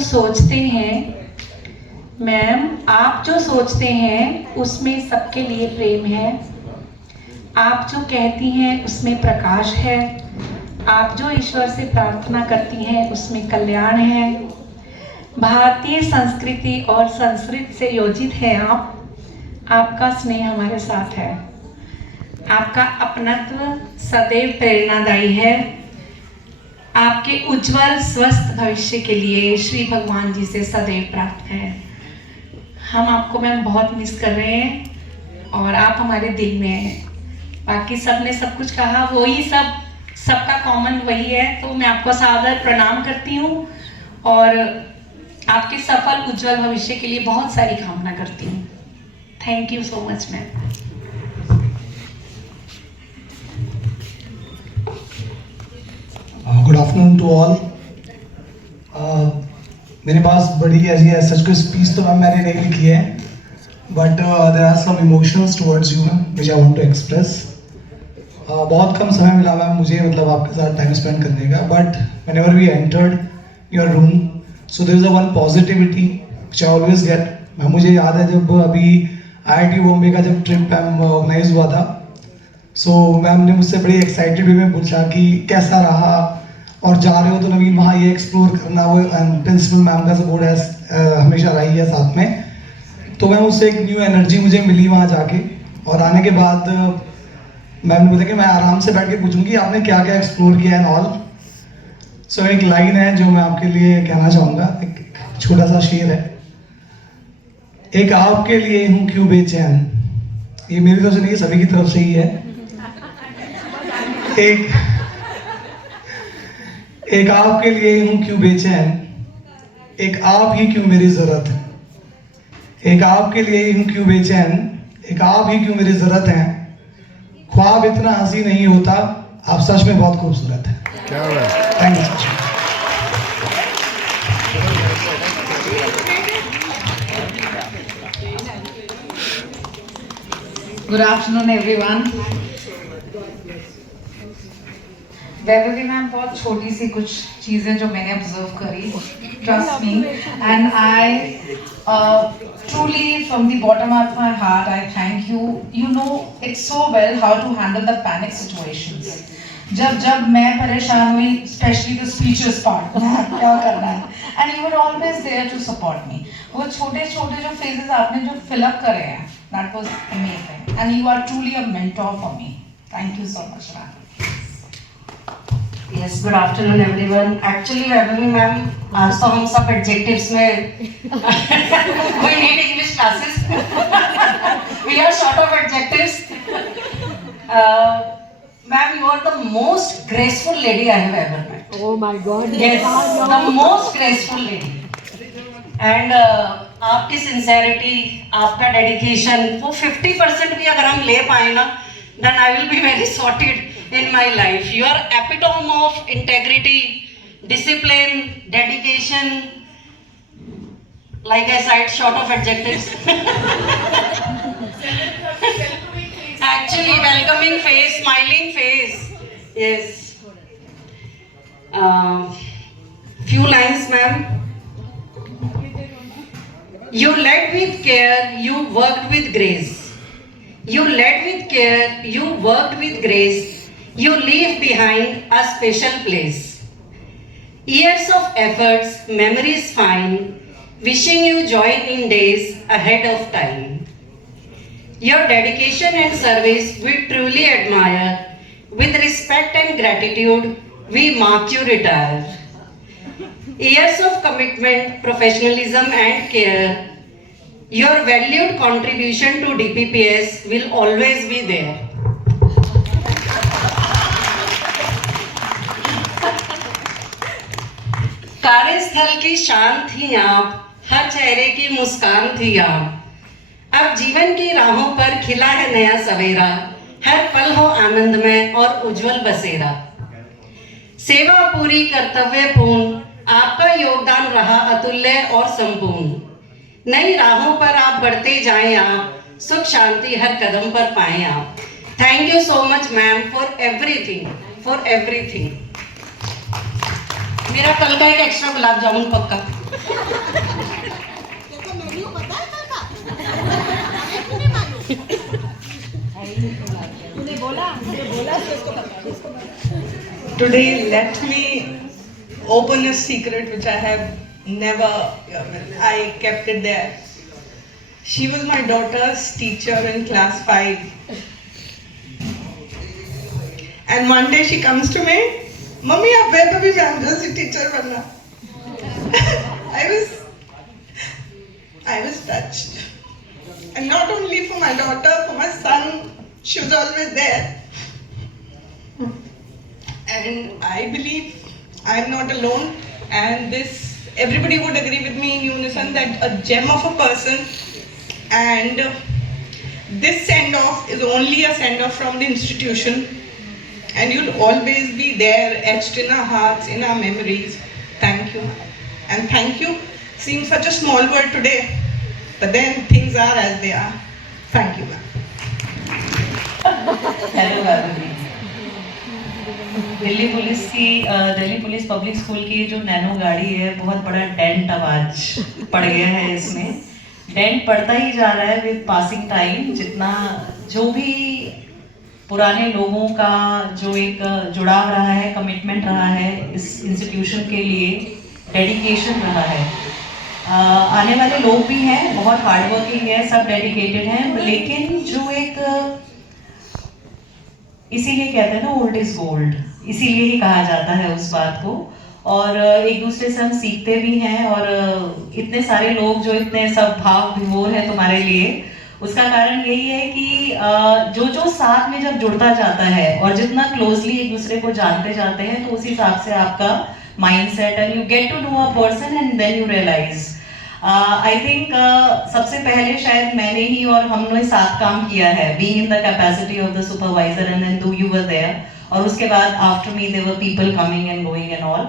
सोचते हैं उसमें सबके लिए प्रेम है। आप जो कहती हैं उसमें प्रकाश है। आप जो ईश्वर से प्रार्थना करती हैं उसमें कल्याण है। भारतीय संस्कृति और संस्कृत से योजित है आप। आपका स्नेह हमारे साथ है। आपका अपनत्व सदैव प्रेरणादायी है। आपके उज्जवल स्वस्थ भविष्य के लिए श्री भगवान जी से सदैव प्रार्थना है। हम आपको मैम बहुत मिस कर रहे हैं और आप हमारे दिल में हैं। बाकी सब ने सब कुछ कहा, वही सबका कॉमन वही है। तो मैं आपको सादर प्रणाम करती हूँ और आपके सफल उज्जवल भविष्य के लिए बहुत सारी कामना करती हूँ। Thank you so much ma'am. Good afternoon to all. मेरे पास बड़ी ऐसी सच कोई स्पीच तो मैम मैंने नहीं लिखी है, but there are some emotions towards you ma'am which I want to express. बहुत कम समय मिला मैम मुझे मतलब आपके साथ टाइम स्पेंड करने का, but whenever we entered your room so there is a one positivity which I always get. Ma'am मुझे याद है जब अभी IIT बॉम्बे का जब ट्रिप मैम ऑर्गेनाइज हुआ था, सो मैम ने मुझसे बड़ी एक्साइटेड वे में पूछा कि कैसा रहा और जा रहे हो तो नवीन वहाँ ये एक्सप्लोर करना। वो प्रिंसिपल मैम का सपोर्ट है हमेशा रही है साथ में। तो मैम उससे एक न्यू एनर्जी मुझे मिली वहाँ जाके। और आने के बाद मैम ने बोला कि मैं आराम से बैठ के पूछूंगी आपने क्या क्या एक्सप्लोर किया एंड ऑल। सो एक लाइन है जो मैं आपके लिए कहना चाहूँगा, एक छोटा सा शेर है। एक आपके लिए हूँ क्यों बेचैन, ये मेरी तरफ से नहीं सभी की तरफ से ही है। एक आपके लिए हूँ क्यों बेचैन, एक आप ही क्यों मेरी जरूरत है। एक आपके लिए हूँ क्यों बेचैन, एक आप ही क्यों मेरी जरूरत है। ख्वाब इतना हंसी नहीं होता, आप सच में बहुत खूबसूरत है। क्या thank you so much. Good afternoon everyone. Vaibhavi ma'am बहुत छोटी सी कुछ चीज़ें जो मैंने ऑब्जर्व करी, trust me, and I truly from the bottom of my heart I thank you. You know it's so well how to handle the panic situations. जब मैं परेशान हुई, स्पेशली द स्पीचेस पार्ट, क्या करना है, and you were always there to support me. वो छोटे छोटे जो फेजेस आपने जो फिलअप करे हैं, that was amazing, and you are truly a mentor for me. Thank you so much ma'am. Yes, good afternoon everyone. Actually, Vaibavi ma'am, आज तो हम सब adjectives में we need English classes. We are short of adjectives. Ma'am, you are the most graceful lady I have ever met. Oh my God! Yes, the most graceful lady. And आपकी sincerity, आपका dedication, वो 50% भी अगर हम ले पाए ना, then I will be very sorted in my life. You are epitome of integrity, discipline, dedication. Like I said, short of adjectives. Actually, welcoming face, smiling face. Yes. Few lines, ma'am. You led with care, you worked with grace. You led with care, you worked with grace. You leave behind a special place. Years of efforts, memories fine, wishing you joy in days ahead of time. Your dedication and service we truly admire. With respect and gratitude, we mark you retire. Years of commitment, professionalism and care. Your valued contribution to DPPS will always be there. कार्यस्थल की शान थी आप, हर चेहरे की मुस्कान थी आप। अब जीवन की राहों पर खिला है नया सवेरा, हर पल हो आनंदमय और उज्जवल बसेरा। सेवा पूरी कर्तव्य पूर्ण, आपका योगदान रहा अतुल्य और संपूर्ण। नई राहों पर आप बढ़ते जाएं आप, सुख शांति हर कदम पर पाएं आप। Thank you so much, ma'am, for everything, for everything. मेरा कल का एक एक्स्ट्रा गुलाब जामुन पक्का। Today, let me open a secret which I have never, I kept it there. She was my daughter's teacher in class 5. And one day she comes to me, Mummy, आप वह भी जानते हो teacher बनना? I was touched. And not only for my daughter, for my son, she was always there. And I believe I'm not alone, and everybody would agree with me in unison that a gem of a person, and this send-off is only a send-off from the institution, and you'll always be there, etched in our hearts, in our memories. Thank you. And thank you. Seems such a small word today, but then things are as they are. Thank you, ma'am. Hello ma'am, Delhi police public school की जो नैनो गाड़ी है, बहुत बड़ा डेंट अब आज पड़ गया है इसमें। डेंट पड़ता ही जा रहा है विद पासिंग टाइम। जितना जो भी पुराने लोगों का जो एक जुड़ाव रहा है, कमिटमेंट रहा है इस इंस्टीट्यूशन के लिए, डेडिकेशन रहा है। आने वाले लोग भी हैं, बहुत हार्ड वर्किंग है, सब डेडिकेटेड हैं, लेकिन जो एक इसीलिए कहते हैं ना ओल्ड इज गोल्ड, इसीलिए ही कहा जाता है उस बात को। और एक दूसरे से हम सीखते भी हैं, और इतने सारे लोग जो इतने सब भाव विभोर है तुम्हारे लिए, उसका कारण यही है कि जो साथ में जब जुड़ता जाता है और जितना क्लोजली एक दूसरे को जानते जाते हैं, तो उस हिसाब से आपका mindset, and you get to know a person and then you realise. I think सबसे पहले शायद मैंने ही और हमने साथ काम किया है, being in the capacity of the supervisor, and then you were there, और उसके बाद after me there were people coming and going and all.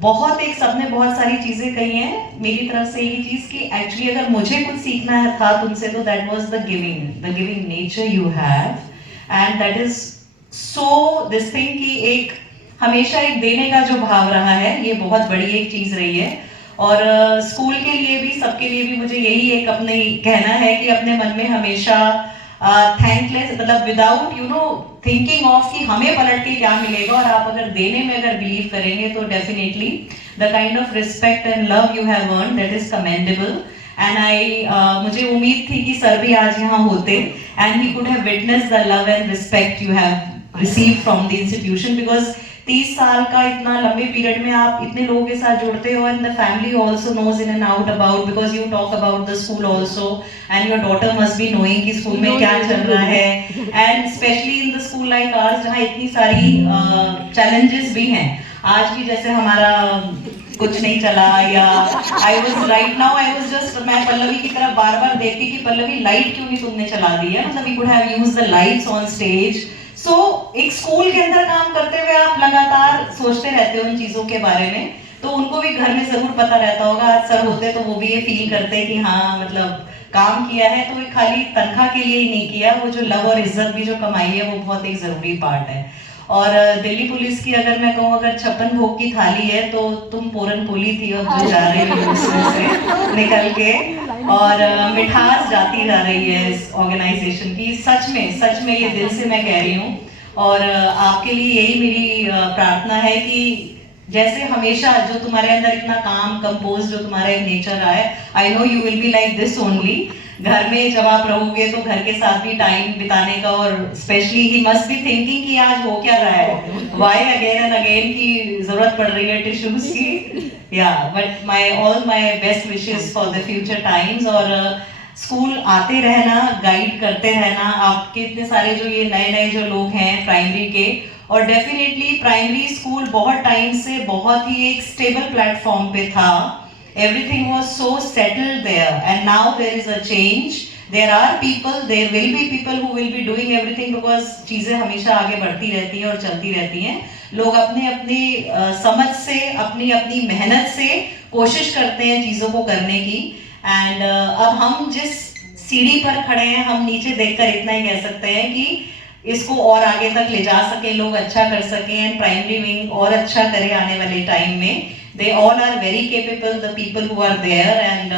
बहुत एक सबने बहुत सारी चीजें कही हैं मेरी तरफ से, ये चीज कि एक्चुअली अगर मुझे कुछ सीखना है था तुमसे, तो that was the giving nature you have, and that is so this thing कि एक हमेशा एक देने का जो भाव रहा है, ये बहुत बड़ी एक चीज रही है। और स्कूल के लिए भी, सबके लिए भी मुझे यही एक अपने कहना है कि अपने मन में हमेशा थैंकलेस, मतलब विदाउट थिंकिंग ऑफ कि हमें पलट के क्या मिलेगा, और आप अगर देने में अगर बिलीव करेंगे तो definitely the kind of respect and love you have earned, that is commendable. And मुझे उम्मीद थी कि सर भी आज यहाँ होते, and he could have witnessed the love and respect you have received from the institution, because 30 साल का इतना लंबे पीरियड में आप इतने लोगों के साथ जुड़ते हो, and the family also knows in and out about, because you talk about the school also, and your daughter must be knowing कि स्कूल में क्या चल रहा है, and specially in the school like ours जहाँ इतनी सारी चैलेंजेस भी हैं। आज भी जैसे हमारा कुछ नहीं चला, या आई वाज जस्ट, मैं पल्लवी की तरफ बार बार देखती कि पल्लवी लाइट क्यों नहीं तुमने चला दी है, मतलब we could have used the lights on stage. So एक स्कूल के अंदर काम करते हुए आप लगातार सोचते रहते हो उन चीजों के बारे में, तो उनको भी घर में जरूर पता रहता होगा। आज सर होते तो वो भी ये फील करते कि हाँ, मतलब काम किया है तो खाली तनख्वाह के लिए ही नहीं किया, वो जो लव और इज्जत भी जो कमाई है वो बहुत एक जरूरी पार्ट है। और दिल्ली पुलिस की अगर मैं कहूँ, अगर 56 भोग की थाली है तो तुम पूरन पोली थी, अब जो जा रही है उसमें से निकल के, और मिठास जाती जा रही है इस ऑर्गेनाइजेशन की। सच में ये दिल से मैं कह रही हूँ, और आपके लिए यही मेरी प्रार्थना है कि जैसे हमेशा जो तुम्हारे अंदर इतना काम कंपोज, जो तुम्हारा एक नेचर रहा है, I know you will be like this only. घर में जब आप रहोगे तो घर के साथ भी टाइम बिताने का, और specially he must be thinking कि आज हो क्या रहा है, व्हाई अगेन एंड अगेन की जरूरत पड़ रही है टिश्यूज की। या but all my best wishes for the future times. और स्कूल आते रहना, गाइड करते रहना, आपके इतने सारे जो ये नए जो लोग हैं प्राइमरी के, और डेफिनेटली प्राइमरी स्कूल बहुत टाइम से बहुत ही एक स्टेबल प्लेटफॉर्म पे था। Everything was so settled there, and now there is a change. There are people, there will be people who will be doing everything, because चीजें हमेशा आगे बढ़ती रहती हैं और चलती रहती हैं। लोग अपने अपने समझ से, अपनी अपनी मेहनत से कोशिश करते हैं चीजों को करने की। एंड अब हम जिस सीढ़ी पर खड़े हैं, हम नीचे देखकर इतना ही कह सकते हैं कि इसको और आगे तक ले जा सके, लोग अच्छा कर सकें एंड प्राइमरी विंग और अच्छा करे आने वाले टाइम में. They all are very capable, the people who are there. And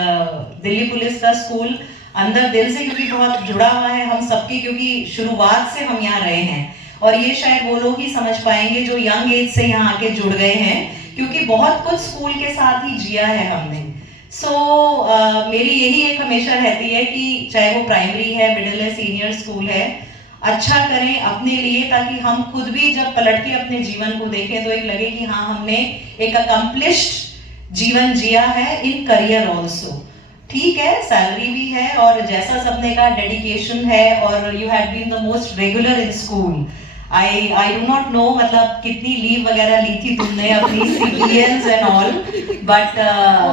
Delhi police का स्कूल अंदर दिल से क्योंकि बहुत जुड़ा हुआ है हम सबकी, क्योंकि शुरुआत से हम यहाँ रहे हैं. और ये शायद वो लोग ही समझ पाएंगे जो यंग एज से यहाँ आके जुड़ गए हैं, क्योंकि बहुत कुछ स्कूल के साथ ही जिया है हमने. मेरी यही एक हमेशा रहती है कि चाहे वो प्राइमरी है, मिडिल है, सीनियर स्कूल है, अच्छा करें अपने लिए, ताकि हम खुद भी जब पलट के अपने जीवन को देखें तो एक लगे कि हाँ हमने एक अकम्प्लिश्ड जीवन जिया है इन करियर ऑल्सो. ठीक है, सैलरी भी है और जैसा सबने कहा डेडिकेशन है, और you had been the most regular in school. I do not know मतलब कितनी लीव वगैरह ली थी तुमने अपनी CPLs and all, but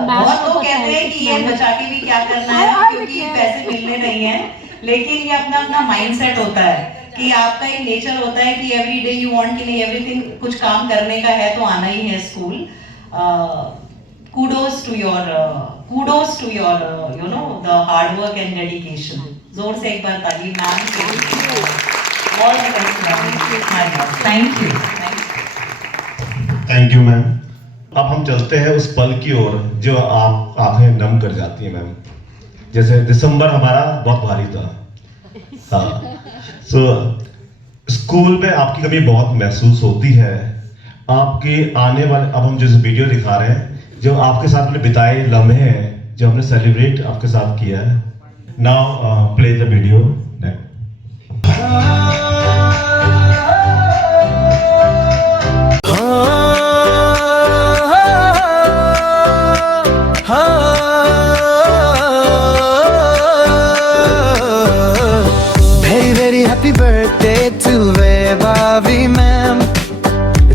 बहुत लोग कहते हैं कि ये बचा के भी क्या करना है क्योंकि पैसे मिलने नहीं हैं. लेकिन ये अपना अपना माइंडसेट होता है कि आपका एक नेचर होता है कि एवरी डे यू वांट कि नहीं एवरीथिंग कुछ काम करने का है तो आना ही है school. kudos to your you know the hard work and dedication. जोर से एक बार ताली मैम के. All the best, ma'am. Thank you. Thank you ma'am. अब हम चलते हैं उस पल की ओर जो आप आंखें नम कर जाती हैं मैम. जैसे दिसंबर हमारा बहुत भारी था. हाँ, स्कूल में आपकी कमी बहुत महसूस होती है. आपकी आने वाले, अब हम जो वीडियो दिखा रहे हैं, जो आपके साथ में बिताए लम्हे हैं, जो हमने सेलिब्रेट आपके साथ किया है. Now play the video. Happy birthday to Vaibhavi ma'am.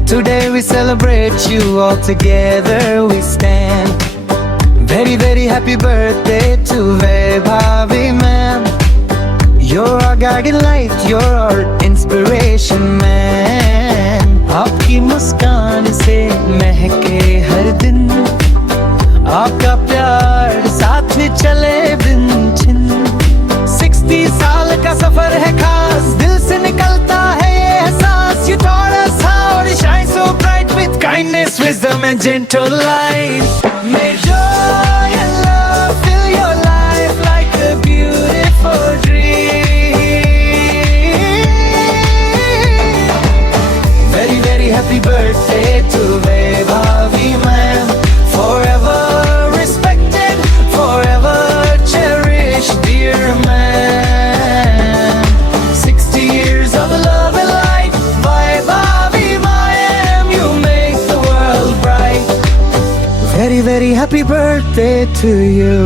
Today we celebrate you, all together we stand. Very very happy birthday to Vaibhavi ma'am. You're our guiding light, you're our inspiration man. आपकी मुस्कान से महके हर दिन, आपका प्यार साथ में चले बिन छिन. 60 साल का सफर है खास, दिल से निकलता है ये एहसास. You taught us how to shine so bright with kindness, wisdom and gentle light. May joy and love fill your life like a beautiful dream. Very very happy birthday to Vaibhavi ma'am. Forever respected, forever cherished, dear man. 60 years of love and light, Vaibhavi ma'am, you make the world bright. Very very happy birthday to you.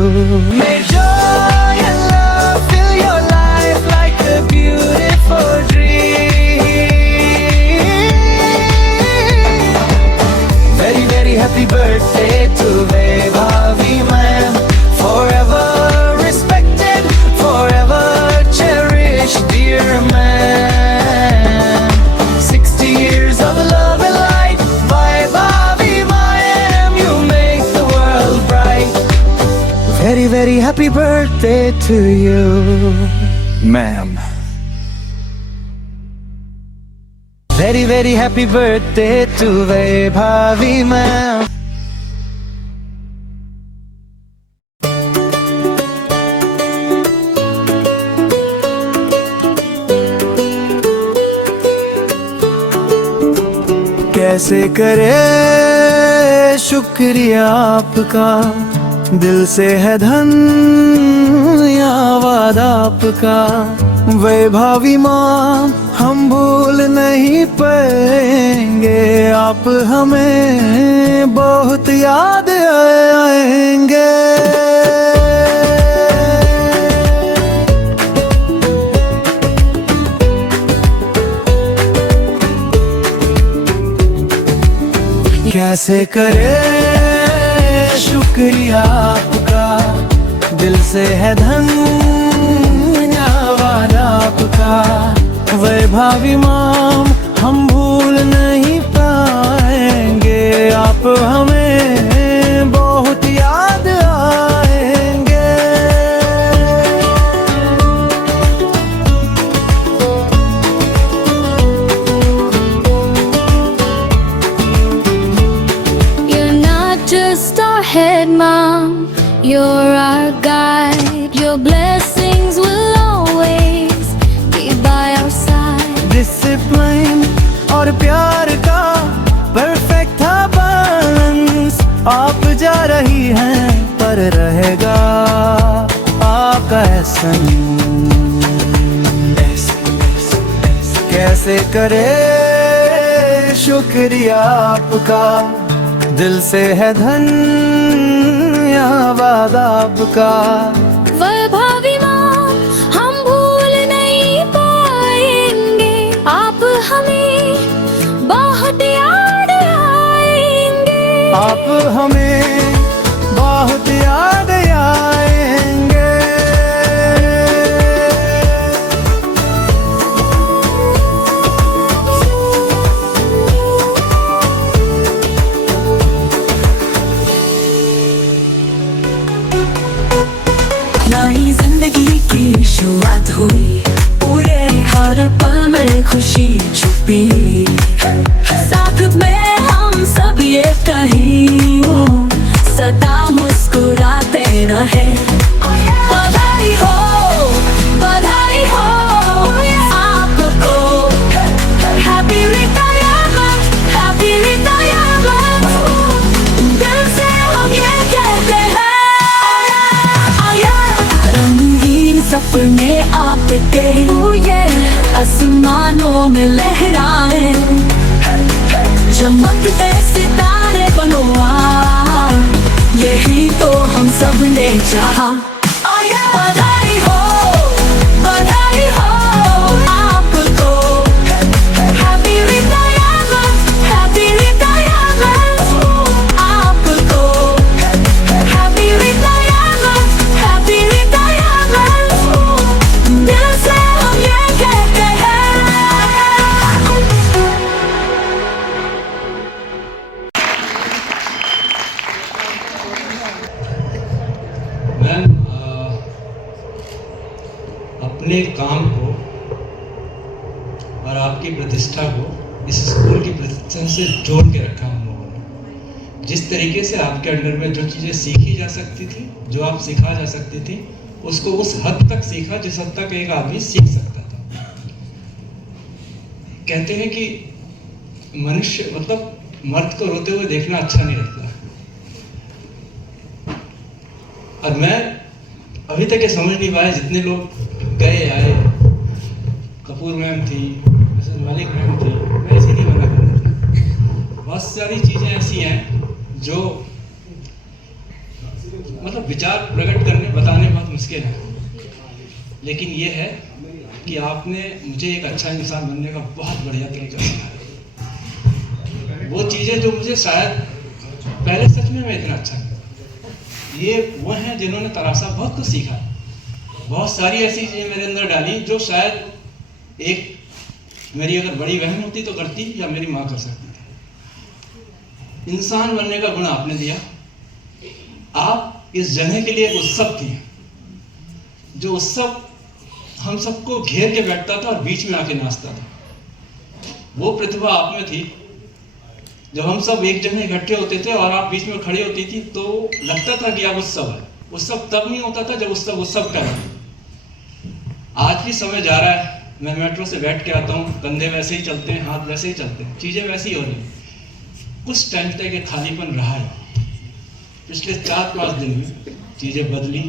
May joy and love fill your life like a beautiful dream. Very very happy birthday to Vaibhavi ma'am. Forever respected, forever cherished, dear man. 60 years of love and light, Vaibhavi ma'am, you make the world bright. Very very happy birthday to you, ma'am. Very very happy birthday to Vaibhavi ma'am. कैसे करे शुक्रिया आपका, दिल से है धन्यवाद आपका. वैभावी माँ हम भूल नहीं पाएंगे, आप हमें बहुत याद आएंगे. कैसे करे शुक्रिया आपका, दिल से है धन्यवाद आपका. वैभावी माम हम भूल नहीं पाएंगे, आप हमें बहुत याद आएंगे. You're our guide, your blessings will always be by our side. Discipline और प्यार का परफेक्ट था बैलेंस। आप जा रही हैं पर रहेगा आपका एहसान। कैसे करे शुक्रिया आपका, दिल से है धन्यवाद आपका। वैभवी माँ हम भूल नहीं पाएंगे, आप हमें बहुत याद आएंगे। आप हमें बहुत याद आएंगे। नई जिंदगी की शुरुआत हुई, पूरे हर पल में खुशी छुपी। साथ में हम सब ये कहीं सदा मुस्कुराते रहे। बधाई हो आपको, हैप्पी रिटायरमेंट, हैप्पी रिटायरमेंट। दिल से हम ये कहते हैं, रंगीन सपने आपके आसमानों में लहराए। चमकते सितारे बनो आप, यही तो हम सब ने चाहा। बधाई हो आपको, हैप्पी रिटायरमेंट, हैप्पी रिटायरमेंट। आपको हैप्पी रिटायरमेंट, हैप्पी रिटायरमेंट। दिल से हम ये कहते हैं। मैम, अपने काम को और आपकी प्रतिष्ठा को इस स्कूल की प्रतिष्ठा से जोड़ के रखा हम लोगों ने। जिस तरीके से आपके अंडर में जो चीज़ें सीखी जा सकती थी, जो आप सिखा जा सकती थी, उसको उस हद तक सीखा जिस हद तक एक आदमी सीख सकता था। कहते हैं कि मनुष्य मतलब मर्द को रोते हुए देखना अच्छा नहीं लगता। और मैं अभी तक ये समझ नहीं पाया, जितने लोग गए आए, कपूर मैम थी, मलिक मैम थी, मैं इसीलिए मना कर रहा था। बहुत सारी चीज़ें ऐसी हैं जो मतलब विचार प्रकट करने बताने बहुत मुश्किल है, लेकिन ये है कि आपने मुझे एक अच्छा इंसान बनने का बहुत बढ़िया तरीका सिखाया। वो चीज़ें जो मुझे शायद पहले सच में मैं इतना अच्छा नहीं, ये वो हैं जिन्होंने तराशा बहुत कुछ सीखा। बहुत सारी ऐसी चीज़ें मेरे अंदर डाली जो शायद एक मेरी अगर बड़ी बहन होती तो करती, या मेरी माँ कर सकती थी। इंसान बनने का गुण आपने दिया। आप इस जगह के लिए एक उत्सव थी, जो उत्सव हम सबको घेर के बैठता था और बीच में आके नाचता था। वो प्रतिभा आप में थी। जब हम सब एक जगह इकट्ठे होते थे और आप बीच में खड़ी होती थी तो लगता था कि आप उत्सव है। उत्सव तब नहीं होता था जब उत्सव का है। आज भी समय जा रहा है, मैं मेट्रो से बैठ के आता हूँ, कंधे वैसे ही चलते हैं, हाथ वैसे ही चलते हैं, चीज़ें वैसी हो रही हैं। कुछ टाइम तक एक खालीपन रहा है। पिछले 4-5 दिन में चीज़ें बदली,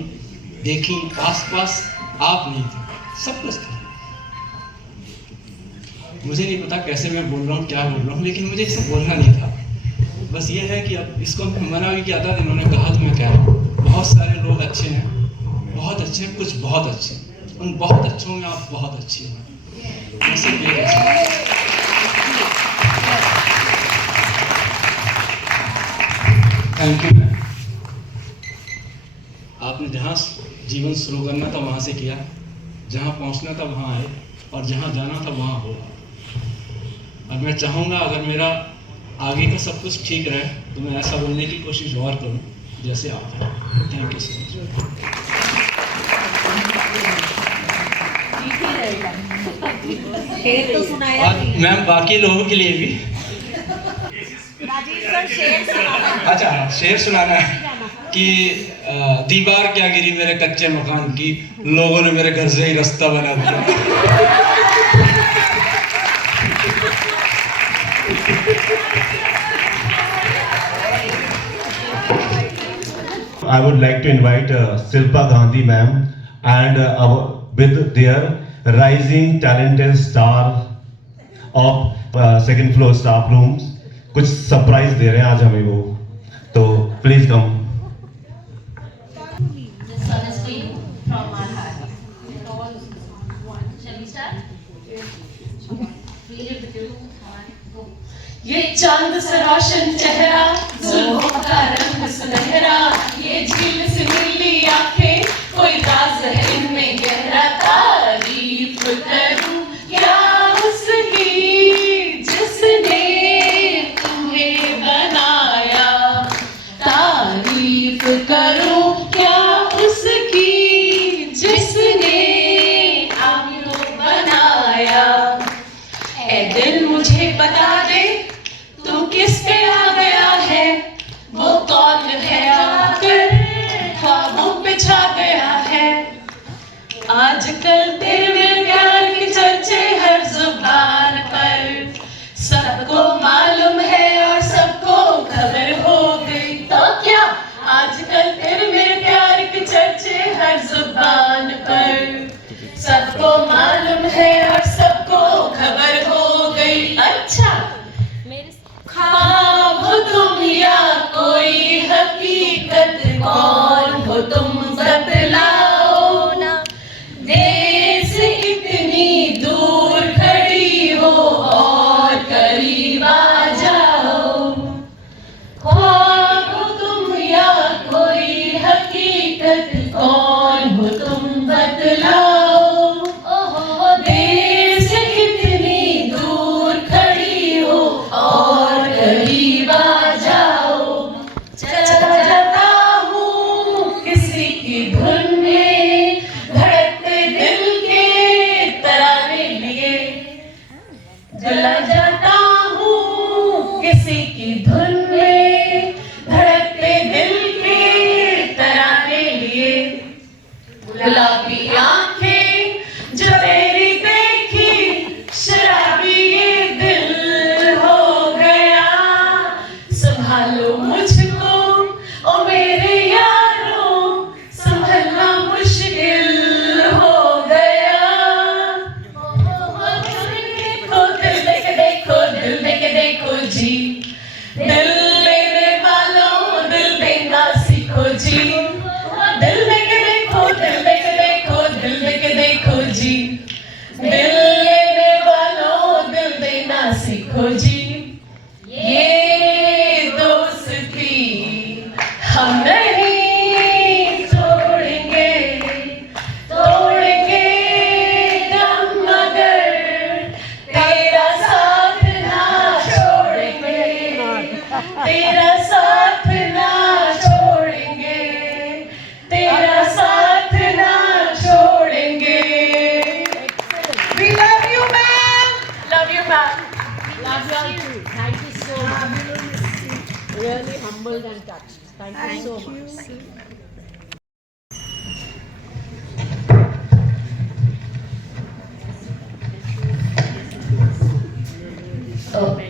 देखी, आसपास आप नहीं थे, सब कुछ था। मुझे नहीं पता कैसे मैं बोल रहा हूँ, क्या बोल रहा हूँ, लेकिन मुझे इसे बोलना नहीं था। बस ये है कि अब इसको मना भी किया था, इन्होंने कहा तो मैं कह रहा हूँ। बहुत सारे लोग अच्छे हैं, बहुत अच्छे, कुछ बहुत अच्छे। उन बहुत अच्छों में आप बहुत अच्छी हैं। Thank you ma'am. आपने जहाँ जीवन शुरू करना था वहाँ से किया, जहाँ पहुँचना था वहाँ आए, और जहाँ जाना था वहाँ हो। और मैं चाहूँगा अगर मेरा आगे का सब कुछ ठीक रहे तो मैं ऐसा बोलने की कोशिश और करूँ जैसे आप हैं। Thank you so much. शेर तो सुनाया और मैम बाकी लोगों के लिए भी राजीव सर शेर सुनाना। अच्छा शेर सुनाना है कि दीवार क्या गिरी मेरे कच्चे मकान की, लोगों ने मेरे घर से ही रास्ता बना दिया। I would like to invite Silpa Gandhi ma'am and with their rising talented star of second floor staff rooms कुछ सरप्राइज दे रहे हैं आज हमें वो, तो please come. This one is for you from our heart. Shall we start? Read it with you. Go. ये चांद सा रोशन चेहरा, जुल्फों का रंग सुनहरा, ये झील से नीली आंखें, कोई राज है इनमें गहरा, तारीफ करूं क्या उसकी जिसने तुम्हें बनाया, तारीफ करूं क्या उसकी जिसने आपको बनाया। ए दिल मुझे बता दे तू किस पे आ गया है, वो कौन है आकर ख्वाबों पे छा गया है। आजकल तेरे प्यार के चर्चे हर जुबान पर, सबको मालूम है और सबको खबर हो गई, तो क्या आजकल तेरे मेरे प्यार के चर्चे हर जुबान पर, सबको मालूम है और सबको खबर हो गई। अच्छा ख्वाब हो तुम या कोई हकीकत, कौन हो तुम बतलाओ ना, देर से इतनी दूर खड़ी हो और करीब आ जाओ। ख्वाब हो तुम या कोई हकीकत, कौन हो तुम बतलाओ, ओहो देर से इतनी दूर खड़ी हो और करीब आ जाओ। चला जाता हूँ किसी की धुन में, धड़कते दिल के तराने लिए, चला जाता हूँ किसी की धुन में, धड़कते दिल के तराने लिए। गुलाबी आंखें जो तेरी देखी, शराबी ये दिल हो गया, संभालो मुझको ओ मेरे यारों, संभलना मुश्किल हो गया। देखो दिल देके देखो, दिल देके देखो जी, दिल लेने वालों दिल देना सीखो जी, दिल देके देखो, दिल देके देखो, दिल देके देखो जी, दिल लेने वालों दिल देना सीखो जी। ये दोस्ती हम नहीं तोड़ेंगे, तोड़ेंगे हम मगर तेरा साथ ना छोड़ेंगे, तेरा साथ ना छोड़ेंगे, तेरा साथ ना छोड़ेंगे। We love you, ma'am. Love you, ma'am. Love you all too. Thank you so much. Really humbled and touched. Thank you so much.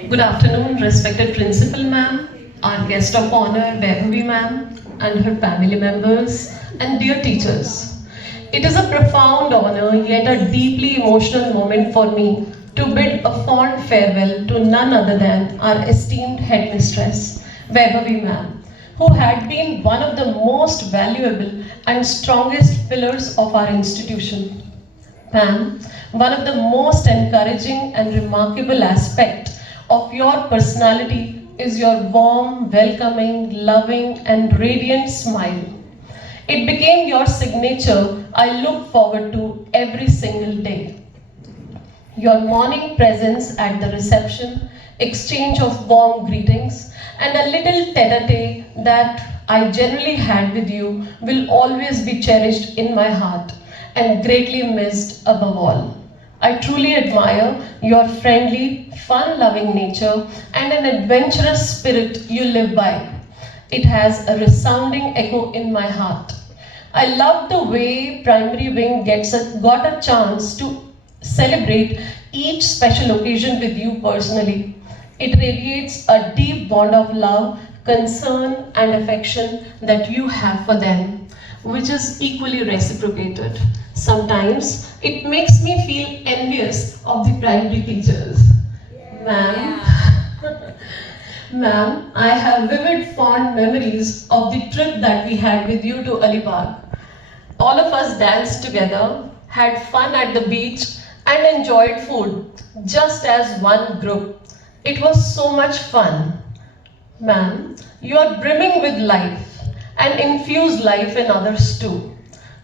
Good afternoon, respected principal ma'am, our guest of honor Vaibhavi ma'am and her family members, and dear teachers. It is a profound honor yet a deeply emotional moment for me to bid a fond farewell to none other than our esteemed headmistress Vaibhavi ma'am, who had been one of the most valuable and strongest pillars of our institution. Ma'am, one of the most encouraging and remarkable aspect of your personality is your warm, welcoming, loving and radiant smile. It became your signature I look forward to every single day. Your morning presence at the reception, exchange of warm greetings and a little tete-a-tete that I generally had with you will always be cherished in my heart and greatly missed above all. I truly admire your friendly, fun-loving nature and an adventurous spirit you live by. It has a resounding echo in my heart. I love the way primary wing got a chance to celebrate each special occasion with you personally. It radiates a deep bond of love, concern and affection that you have for them, which is equally reciprocated. Sometimes it makes me feel envious of the primary teachers. Ma'am, Ma'am, I have vivid fond memories of the trip that we had with you to Alibag. All of us danced together, had fun at the beach and enjoyed food just as one group. It was so much fun. Ma'am, you are brimming with life and infuse life in others too.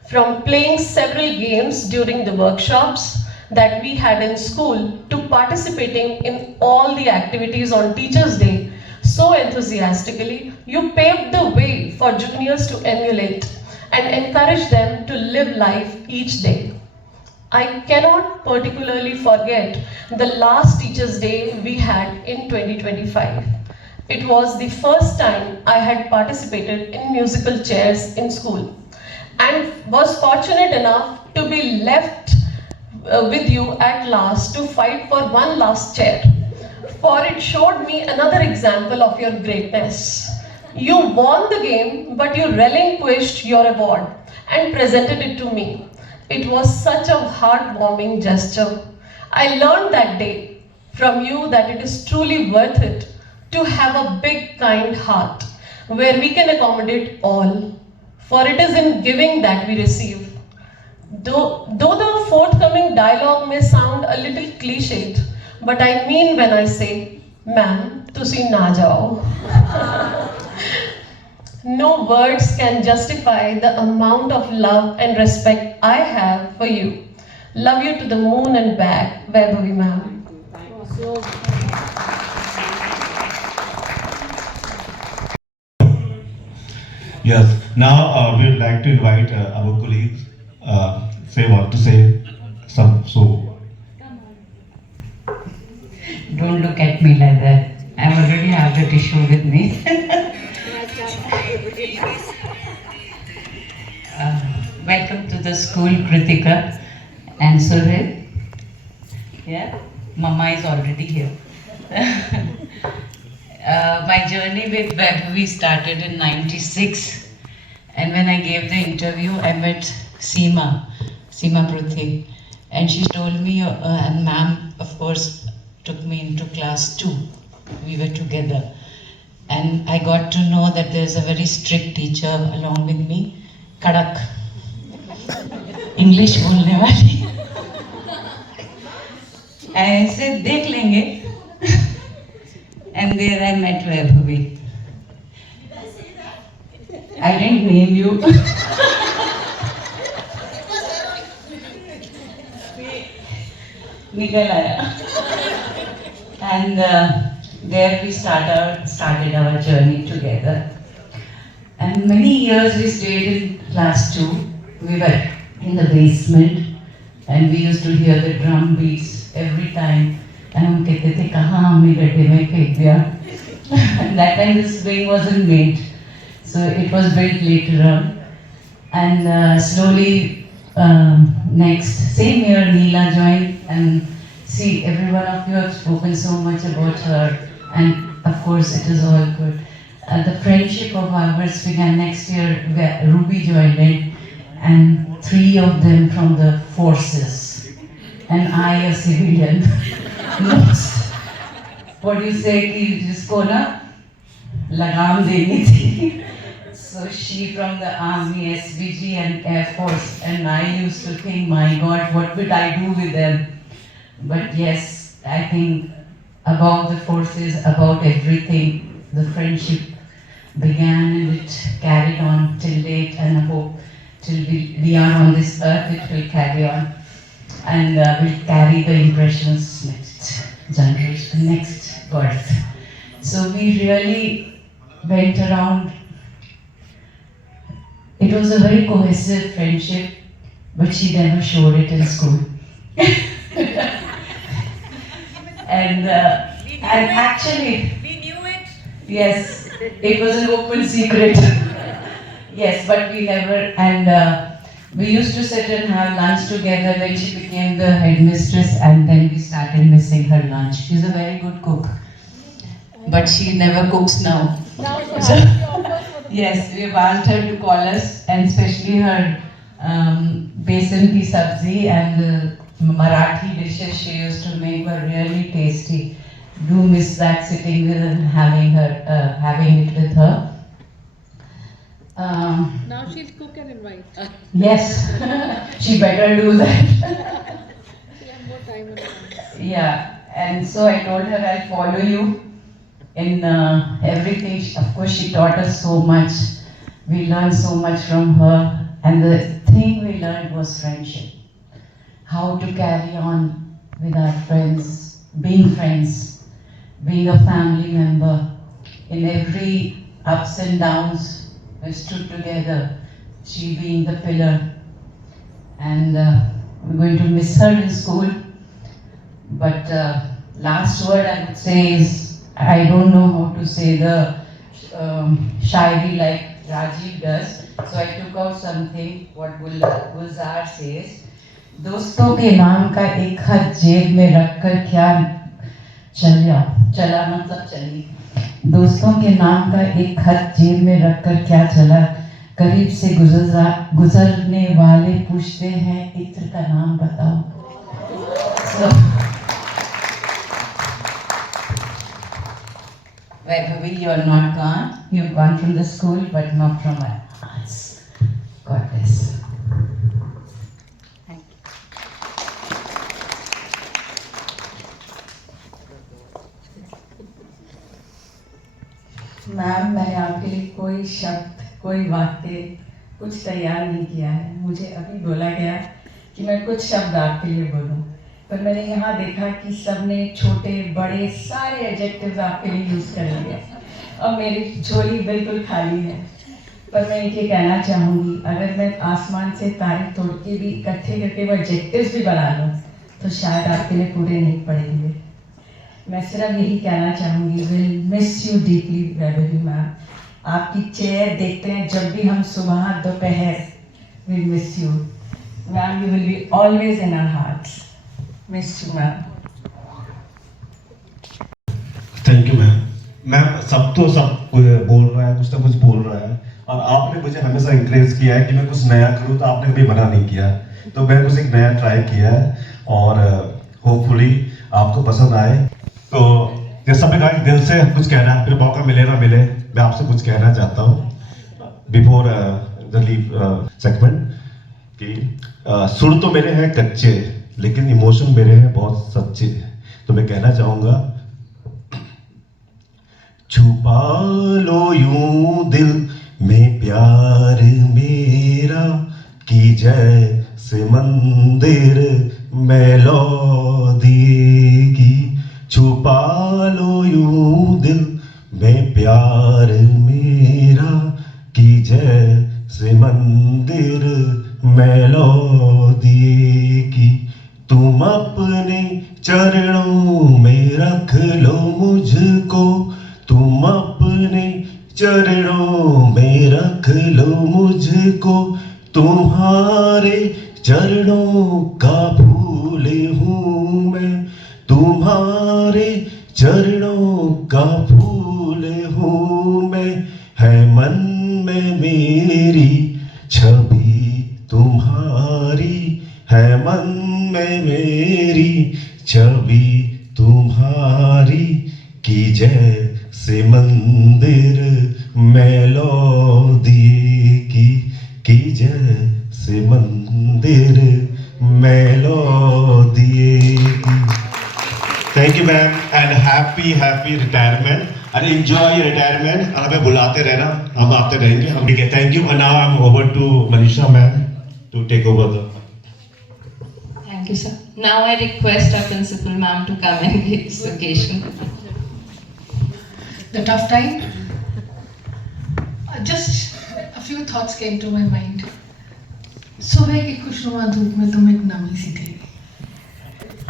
From playing several games during the workshops that we had in school to participating in all the activities on Teachers' Day so enthusiastically, you paved the way for juniors to emulate and encourage them to live life each day. I cannot particularly forget the last Teachers' Day we had in 2025. It was the first time I had participated in musical chairs in school and was fortunate enough to be left with you at last to fight for one last chair. For it showed me another example of your greatness. You won the game, but you relinquished your award and presented it to me. It was such a heartwarming gesture. I learned that day from you that it is truly worth it to have a big, kind heart where we can accommodate all. For it is in giving that we receive. Though the forthcoming dialogue may sound a little cliched, but I mean when I say, ma'am, tusi na jao. No words can justify the amount of love and respect I have for you. Love you to the moon and back, Vaibhavi ma'am. Yes. Now we would like to invite our colleagues to say some. Don't look at me like that. I already have the tissue with me. Welcome to the school, Kritika and Surya. Yeah, Mama is already here. My journey with Vaibhavi started in '96, and when I gave the interview, I met Seema Pruthi, and she told me, and ma'am, of course, took me into class 2. We were together, and I got to know that there's a very strict teacher along with me, Kadak, English bolne wali. I said, dekh lenge. And there I met Vaibhavi. I didn't name you. Nikal aaya. And there we started our journey together. And many years we stayed in class 2. We were in the basement and we used to hear the drum beats every time. And हम कहते थे कहाँ हमने गड्ढे में फेंक दिया. And that time this wing wasn't made, so it was built later on. And slowly, next same year, Neela joined, and see, every one of you have spoken so much about her, and of course it is all good. The friendship of ours began next year where Ruby joined in, and 3 of them from the forces, and I a civilian. What do you say कि जिसको ना लगाम देनी थी. So she from the army, SVG and Air Force, and I used to think, my God, what would I do with them? But yes, I think about the forces, about everything, the friendship began and it carried on till date, and I hope till we are on this earth, it will carry on. And will carry the impressions next generation, next birth. So we really went around. It was a very cohesive friendship, but she never showed it in school. And actually, we knew it. Yes, It was an open secret. Yes, but we never, and we used to sit and have lunch together when she became the headmistress, and then we started missing her lunch. She's a very good cook, but she never cooks now. So, yes, we have asked her to call us, and especially her besan ki sabzi and Marathi dishes she used to make were really tasty. Do miss that, sitting with her and having it with her. Now she'll cook and invite. Yes, she better do that. She have more time on her hands. Yeah, and so I told her I'll follow you in everything. Of course, she taught us so much. We learned so much from her, and the thing we learned was friendship. How to carry on with our friends, being friends, being a family member. In every ups and downs, we stood together, she being the pillar. And we're going to miss her in school. But last word I would say is, I don't know how to say the shairi like Rajiv does. So I took out something, what Gulzar says. दोस्तों के नाम का एक खत जेब में रखकर क्या चला मतलब चली। दोस्तों के नाम का एक खत जेब में रखकर क्या चला। करीब से गुजरने वाले पूछते हैं इत्र का नाम बताओ। So, Vaibhavi, you are not gone. You have gone from the school, but not from our hearts. God bless. Ma'am, मैंने आपके लिए कोई शब्द, कोई बातें कुछ तैयार नहीं किया है। मुझे अभी बोला गया कि मैं कुछ शब्द आपके लिए बोलूं, पर मैंने यहाँ देखा कि सबने छोटे बड़े सारे एडजेक्टिव्स आपके लिए यूज़ कर लिए। अब मेरी झोली बिल्कुल खाली है, पर मैं ये कहना चाहूँगी, अगर मैं आसमान से तारे तोड़ के भी इकट्ठे करके वो एडजेक्टिव्स भी बना लूँ तो शायद आपके लिए पूरे नहीं पड़ेंगे। मैं सिर्फ यही कहना चाहूँगी, will miss you deeply Vaibhavi ma'am. आपकी चेयर देखते हैं जब भी हम सुबह दोपहर, will miss you ma'am. You will be always in our hearts. Miss you ma'am. Thank you ma'am. Ma'am सब बोल रहा है, कुछ ना कुछ बोल रहा है, और आपने मुझे हमेशा इंकरेज किया है कि मैं कुछ नया करूँ, तो आपने कभी मना नहीं किया। तो मैं कुछ एक नया ट्राई किया है, और होपफुली आपको पसंद आए। तो जैसा मैं कहा, दिल से कुछ कहना है, फिर मौका मिले ना मिले, मैं आपसे कुछ कहना चाहता हूँ बिफोर द लीव सेगमेंट कि सुर तो मेरे हैं कच्चे, लेकिन इमोशन मेरे हैं बहुत सच्चे। तो मैं कहना चाहूँगा, छुपा लो यूं दिल में प्यार मेरा, की जैसे मंदिर मेलोडी की। छुपा लो यूं दिल में प्यार मेरा, की जैसे मंदिर मेलोडी की। तुम अपने चरणों में रख लो मुझको, तुम अपने चरणों में रख लो मुझको। तुम्हारे चरणों का फूल हूँ मैं, तुम्हारे चरणों का फूल हूँ मैं। है मन में मेरी छवि तुम्हारी, है मन में मेरी छवि तुम्हारी, की जैसे मंदिर मेलोडी की जैसे मंदिर मेलोडी की। Thank you ma'am, and happy retirement, and enjoy your retirement. और हमें बुलाते रहना, हम आते रहेंगे। हम ठीक है, thank you. And now I am over to Manisha ma'am to take over the. Thank you, sir. Now I request our principal ma'am to come and give this occasion. The tough time? Just a few thoughts came to my mind. सुबह की खुशनुमा धूप में तुम एक नमी सी थी,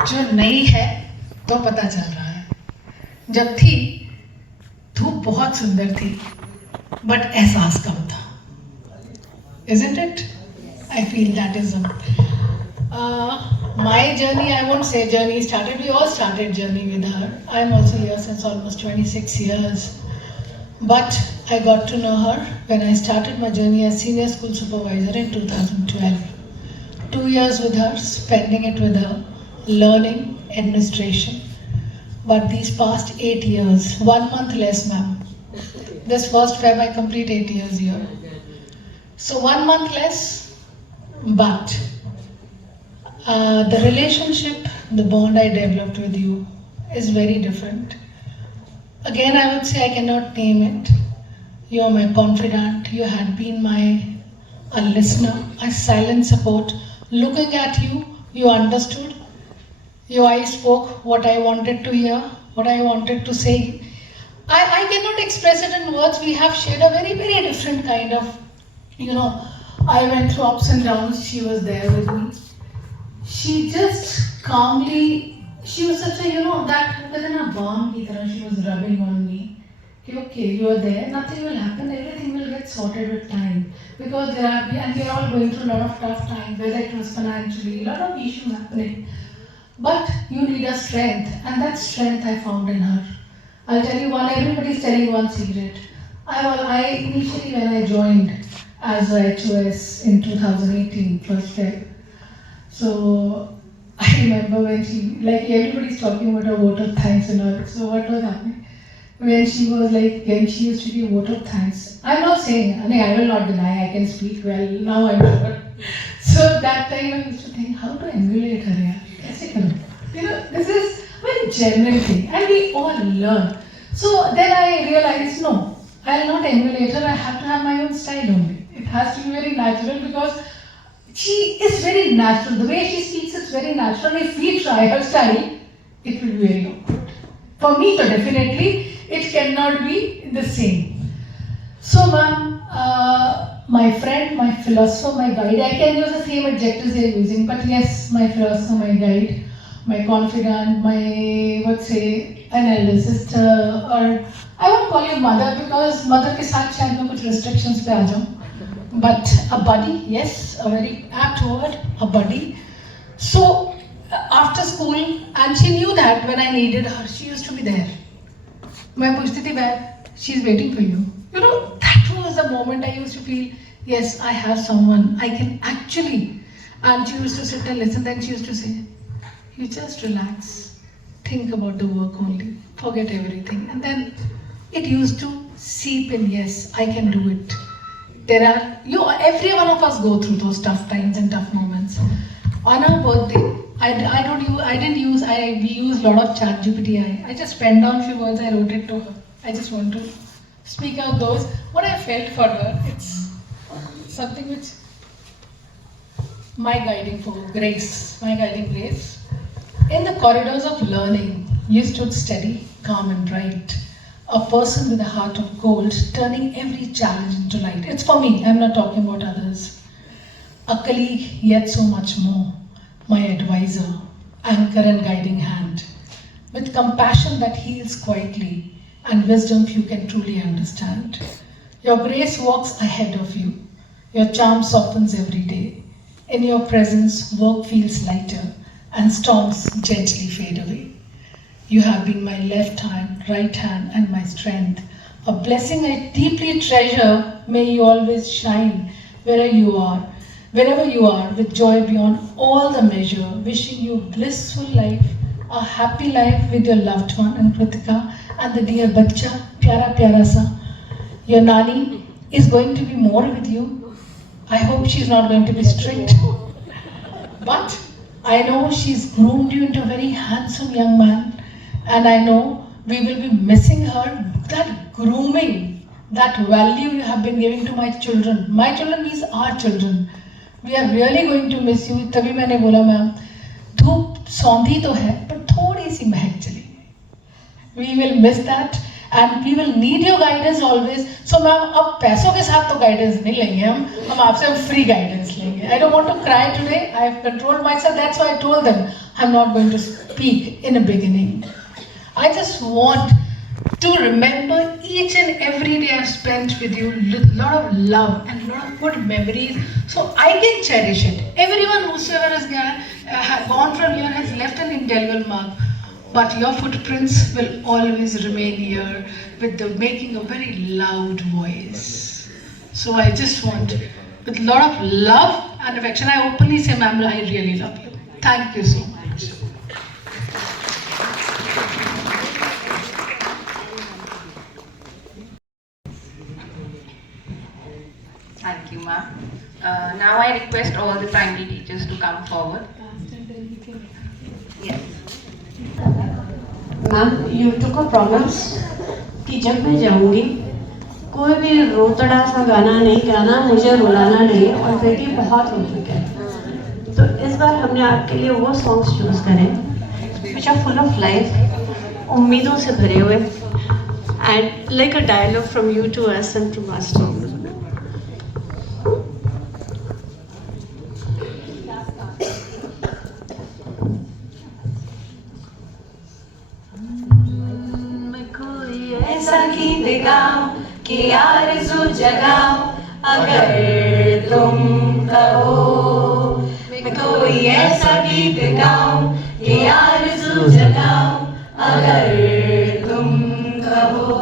जो नई है तो पता चल रहा है, जब थी धूप बहुत सुंदर थी, बट एहसास कम था. Isn't it? I feel that is my journey. I won't say journey started. We all started journey with her. I'm also here since almost 26 years. But I got to know her when I started my journey as senior school supervisor in 2012. 2 years with her, spending it with her, learning administration. But these past 8 years, 1 month less, ma'am. This first Feb I complete 8 years here. So 1 month less, but the relationship, the bond I developed with you is very different. Again, I would say I cannot name it. You are my confidant. You had been a listener, a silent support. Looking at you, you understood. Your eyes spoke what I wanted to hear, what I wanted to say. I cannot express it in words. We have shared a very, very different kind of, I went through ups and downs. She was there with me. She just calmly, she was such a, that within a balm, she was rubbing on me. Okay, you are there, nothing will happen, everything will get sorted with time. Because we are all going through a lot of tough times, whether it was financially, a lot of issues happening. But you need a strength, and that strength I found in her. I'll tell you one, everybody's telling one secret. I initially when I joined as a HOS in 2018, first Feb. So I remember when she, like everybody's talking about her vote of thanks and all. So what was happening? When she used to be a vote of thanks. I'm not saying, I will not deny, I can speak well, now I'm sure. So that time I used to think, how to emulate her? This is a very genuine thing, and we all learn. So then I realized, no, I'll not emulate her, I have to have my own style only. It has to be very natural because she is very natural. The way she speaks is very natural. If we try her style, it will be very awkward. For me, so definitely, it cannot be the same. So, ma'am, my friend, my philosopher, my guide, I can use the same adjectives they're using, but yes, my philosopher, my guide, my confidant, my, an elder sister, or I won't call you mother because mother ke saath shayad mein kuch restrictions pe aa jaun. But a buddy, yes, a very apt word, a buddy. So, after school, and she knew that when I needed her, she used to be there. मैं पूछती थी she's waiting for you. That was the moment I used to feel, yes, I have someone, I can actually. And she used to sit and listen, then she used to say, you just relax, think about the work only, forget everything. And then it used to seep in, yes, I can do it. Every one of us go through those tough times and tough moments. On her birthday, we used a lot of ChatGPT. I just penned down a few words, I wrote it to her. I just want to speak out those, what I felt for her. It's something which, my guiding grace. In the corridors of learning, you stood steady, calm and bright. A person with a heart of gold, turning every challenge into light. It's for me, I'm not talking about others. A colleague, yet so much more. My advisor, anchor and guiding hand. With compassion that heals quietly, and wisdom few can truly understand. Your grace walks ahead of you. Your charm softens every day. In your presence, work feels lighter, and storms gently fade away. You have been my left hand, right hand, and my strength. A blessing I deeply treasure. May you always shine wherever you are, with joy beyond all the measure. Wishing you blissful life, a happy life with your loved one and Kritika and the dear bachcha, pyara sa. Your Nani is going to be more with you. I hope she's not going to be strict. But I know she's groomed you into a very handsome young man. And I know we will be missing her. That grooming, that value you have been giving to my children. My children means our children. We are really going to miss you. तभी मैंने बोला मैम, धूप सौंधी तो है, पर थोड़ी सी महक चली गई. We will miss that, and we will need your guidance always. So ma'am, अब पैसों के साथ तो guidance नहीं लेंगे हम आपसे free guidance लेंगे. I don't want to cry today. I have controlled myself. That's why I told them I'm not going to speak in the beginning. I just want to remember each and every day I've spent with you, lot of love and lot of good memories, so I can cherish it. Everyone whosoever has gone from here has left an indelible mark, but your footprints will always remain here with the making a very loud voice. So I just want, with a lot of love and affection, I openly say, ma'am, I really love you. Thank you so much. Thank you, ma'am. Now I request all the primary teachers to come forward. Yes. Ma'am, you took a promise कि जब मैं जाऊंगी कोई भी रोतड़ा सा गाना नहीं गाना, मुझे रुलाना नहीं, ऑलरेडी बहुत हो चुका है। तो इस बार हमने आपके लिए वो सॉन्ग्स चूज करे which are full of life, उम्मीदों से भरे हुए, and like a dialogue from you to us and from us to you. ऐसा गीत गाओ कि आरज़ू जगाओ, अगर तुम कहो। मैं कोई ऐसा गीत गाओ कि आरज़ू जगाओ, अगर तुम कहो।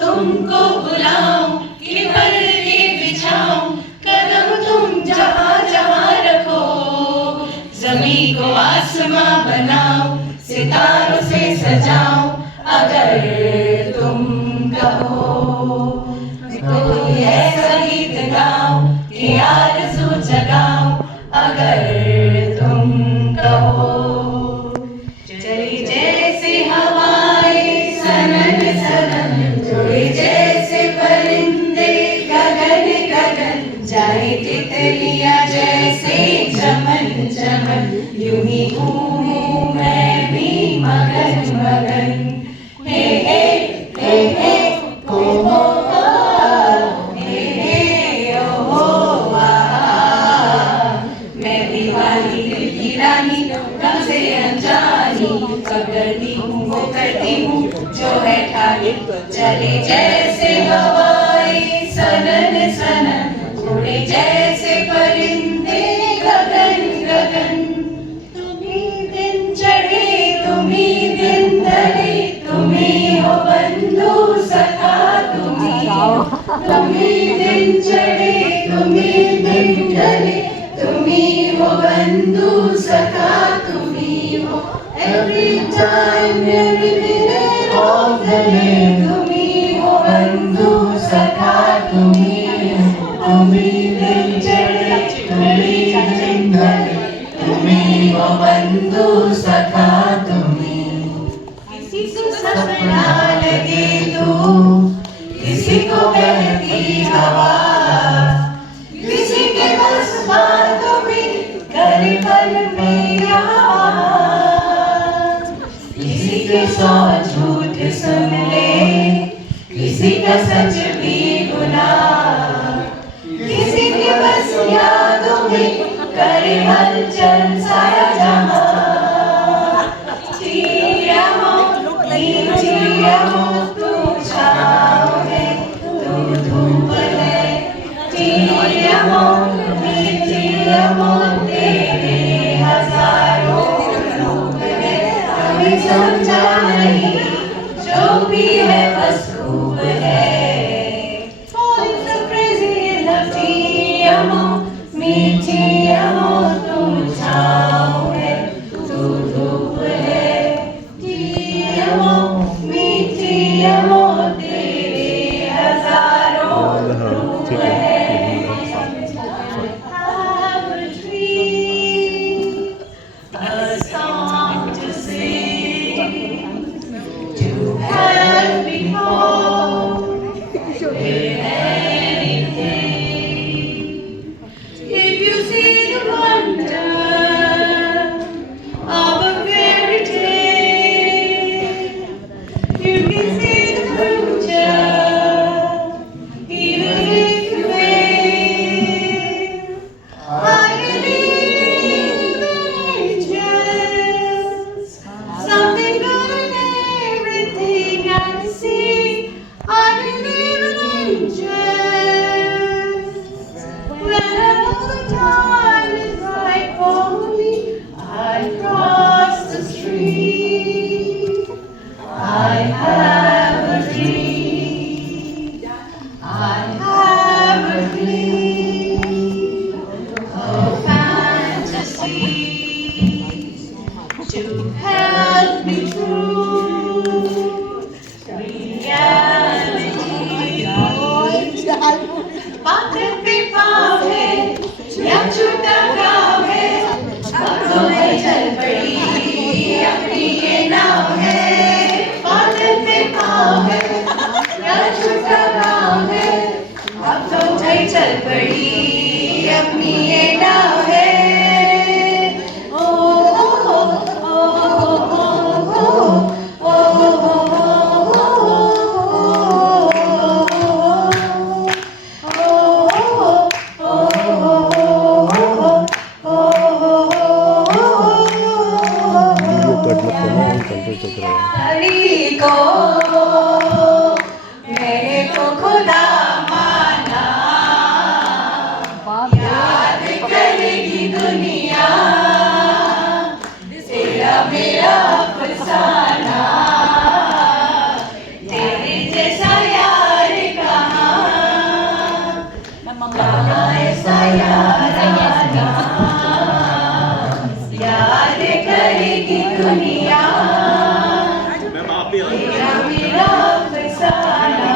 तुमको बुलाओ कि पर्दे बिछाओ, कदम तुम जहाँ जहाँ रखो। ज़मीं को आसमां बनाओ, सितारों से सजाओ, अगर तुम कहो। कोई ऐसा गीत गाओ कि आरज़ू जगाओ, अगर तुम कहो। चली जैसे हवाएं सनन सनन, जुड़े जैसे परिंदे गगन गगन, जाए तितलियां जैसे चमन चमन, यूं ही घूमूं मैं भी मगन मगन। हे हे हे हे हो हो हे हे ओ हो मैं दीवानी दिल की रानी, गम से अनजानी, कब डरती हूँ वो करती हूँ जो है ठानी। चले जैसे हवाएं सनन सनन, उड़े जैसे परिंदे गगन गगन। तुम्ही दिन चढ़े तुम्ही दिन ढले, तुम्ही हो बंधु सखा तुम्ही दिन चढ़े तुम्ही दिन ढले, तुम्ही हो बंधु सखा तुम्ही हो। Every time every minute of the day, तुम्ही हो बंधु सखा तुम्ही दिन चढ़े तुम्ही दिन ढले, तुम्ही हो बंधु सखा तुम्ही। किसी को सपना लगे तू, किसी को बहती हवा, किसी के बस बातों में कर पल में यहाँ, किसी के 100 झूठ सुन ले, किसी का सच भी गुनाह, किसी के बस यादों में करे हलचल सारा जहां। तू छाँव है, तू धूप है, तेरे हजारों रूप है। कभी समझा नहीं जो भी है बस खूब है। Falling so crazy in love, मीठी तू छाँव है, बड़ी अपनी ये नाव है। ओ ओ ओ ओ हरी को मैंने तो खुदा माना, याद करेगी दुनिया तेरा मेरा अफसाना। तेरे जैसा यार कहाँ, कहाँ ऐसा यार आना, याद करेगी दुनिया तेरा मेरा अफसाना।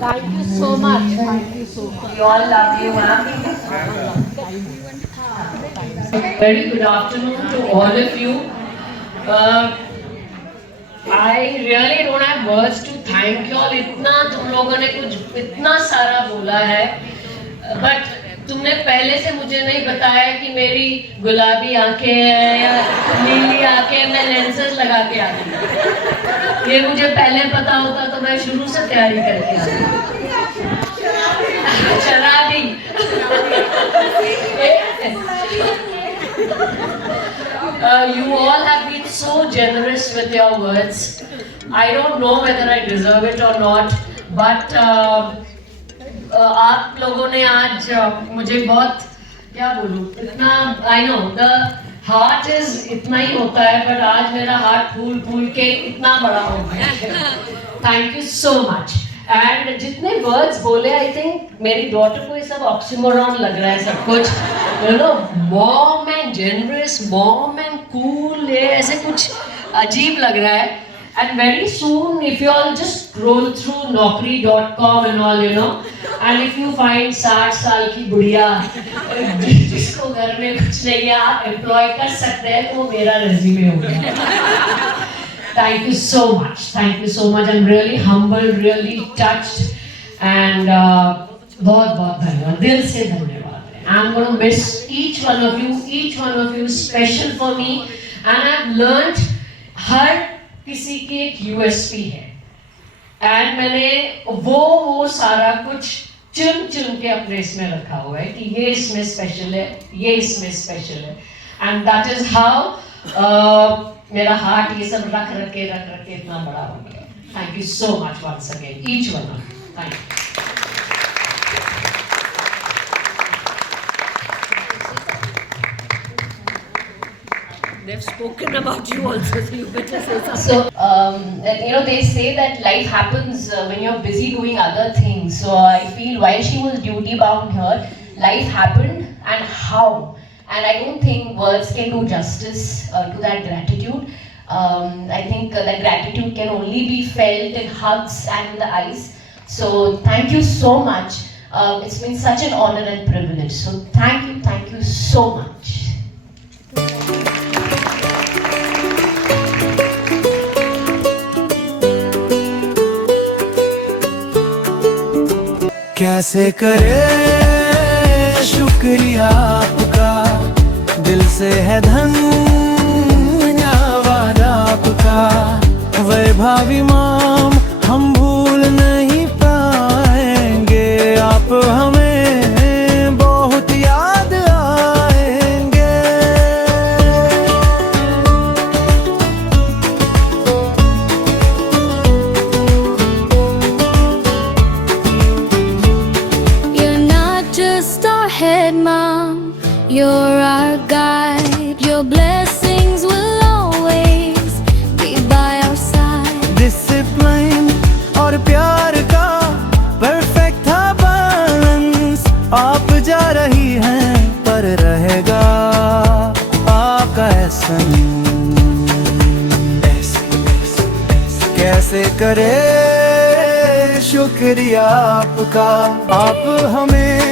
Thank you so much. Thank you so much. We all love you, ma'am. Very good afternoon to all of you. I really don't have words to thank you all. इतना तुम लोगों ने कुछ इतना सारा बोला है, but तुमने पहले से मुझे नहीं बताया कि मेरी गुलाबी आंखें हैं या नीली आंखें, मैं लेंसेज लगा के आती। ये मुझे पहले पता होता तो मैं शुरू से तैयारी करके आती। शराबी। You all have been so generous with your words. I don't know whether I deserve it or not, but आप लोगों ने आज मुझे बहुत क्या बोलूं, इतना I know the heart is इतना ही होता है, but आज मेरा हार्ट फूल फूल के इतना बड़ा हो गया। Thank you so much. And जितने words बोले, I think मेरी daughter को ये सब oxymoron लग रहा है सब कुछ, you know, warm and generous, warm and cool, ये ऐसे कुछ अजीब लग रहा है। And very soon, if you all just scroll through naukri.com and all, you know, and if you find 60 साल की बुढ़िया जिसको घर में कुछ नहीं है, आप एम्प्लॉय कर सकते हैं, तो मेरा रेज्यूमे हो गया। Thank you so much. Thank you so much. I'm really humbled, really touched, and बहुत बहुत धन्यवाद, दिल से धन्यवाद। I'm going to miss each one of you. Each one of you is special for me, and I've learned हर किसी की एक USP है, एंड मैंने वो सारा कुछ चुन के अपने इसमें रखा हुआ है कि ये इसमें स्पेशल है, ये इसमें स्पेशल है, एंड दैट इज हाउ मेरा हार्ट ये सब रख के इतना बड़ा हो गया। Thank you so much once again, each one of you. Thank you. They've spoken about you also, so you better say something. So, you know, they say that life happens when you're busy doing other things. So I feel while she was duty bound here, life happened, and how. And I don't think words can do justice to that gratitude. I think that gratitude can only be felt in hugs and in the eyes. So thank you so much. It's been such an honor and privilege. So thank you so much. कैसे करे शुक्रिया आपका, दिल से है धन्यवाद आपका। वैभवी माम हम भूल नहीं पाएंगे, आप हमें बहुत याद आएंगे। You're not just our head mom, you're our guide. Your blessings will always be by our side. Discipline और प्यार का परफेक्ट था बैलेंस, आप जा रही हैं पर रहेगा आपका एहसास। कैसे करे शुक्रिया आपका, आप हमें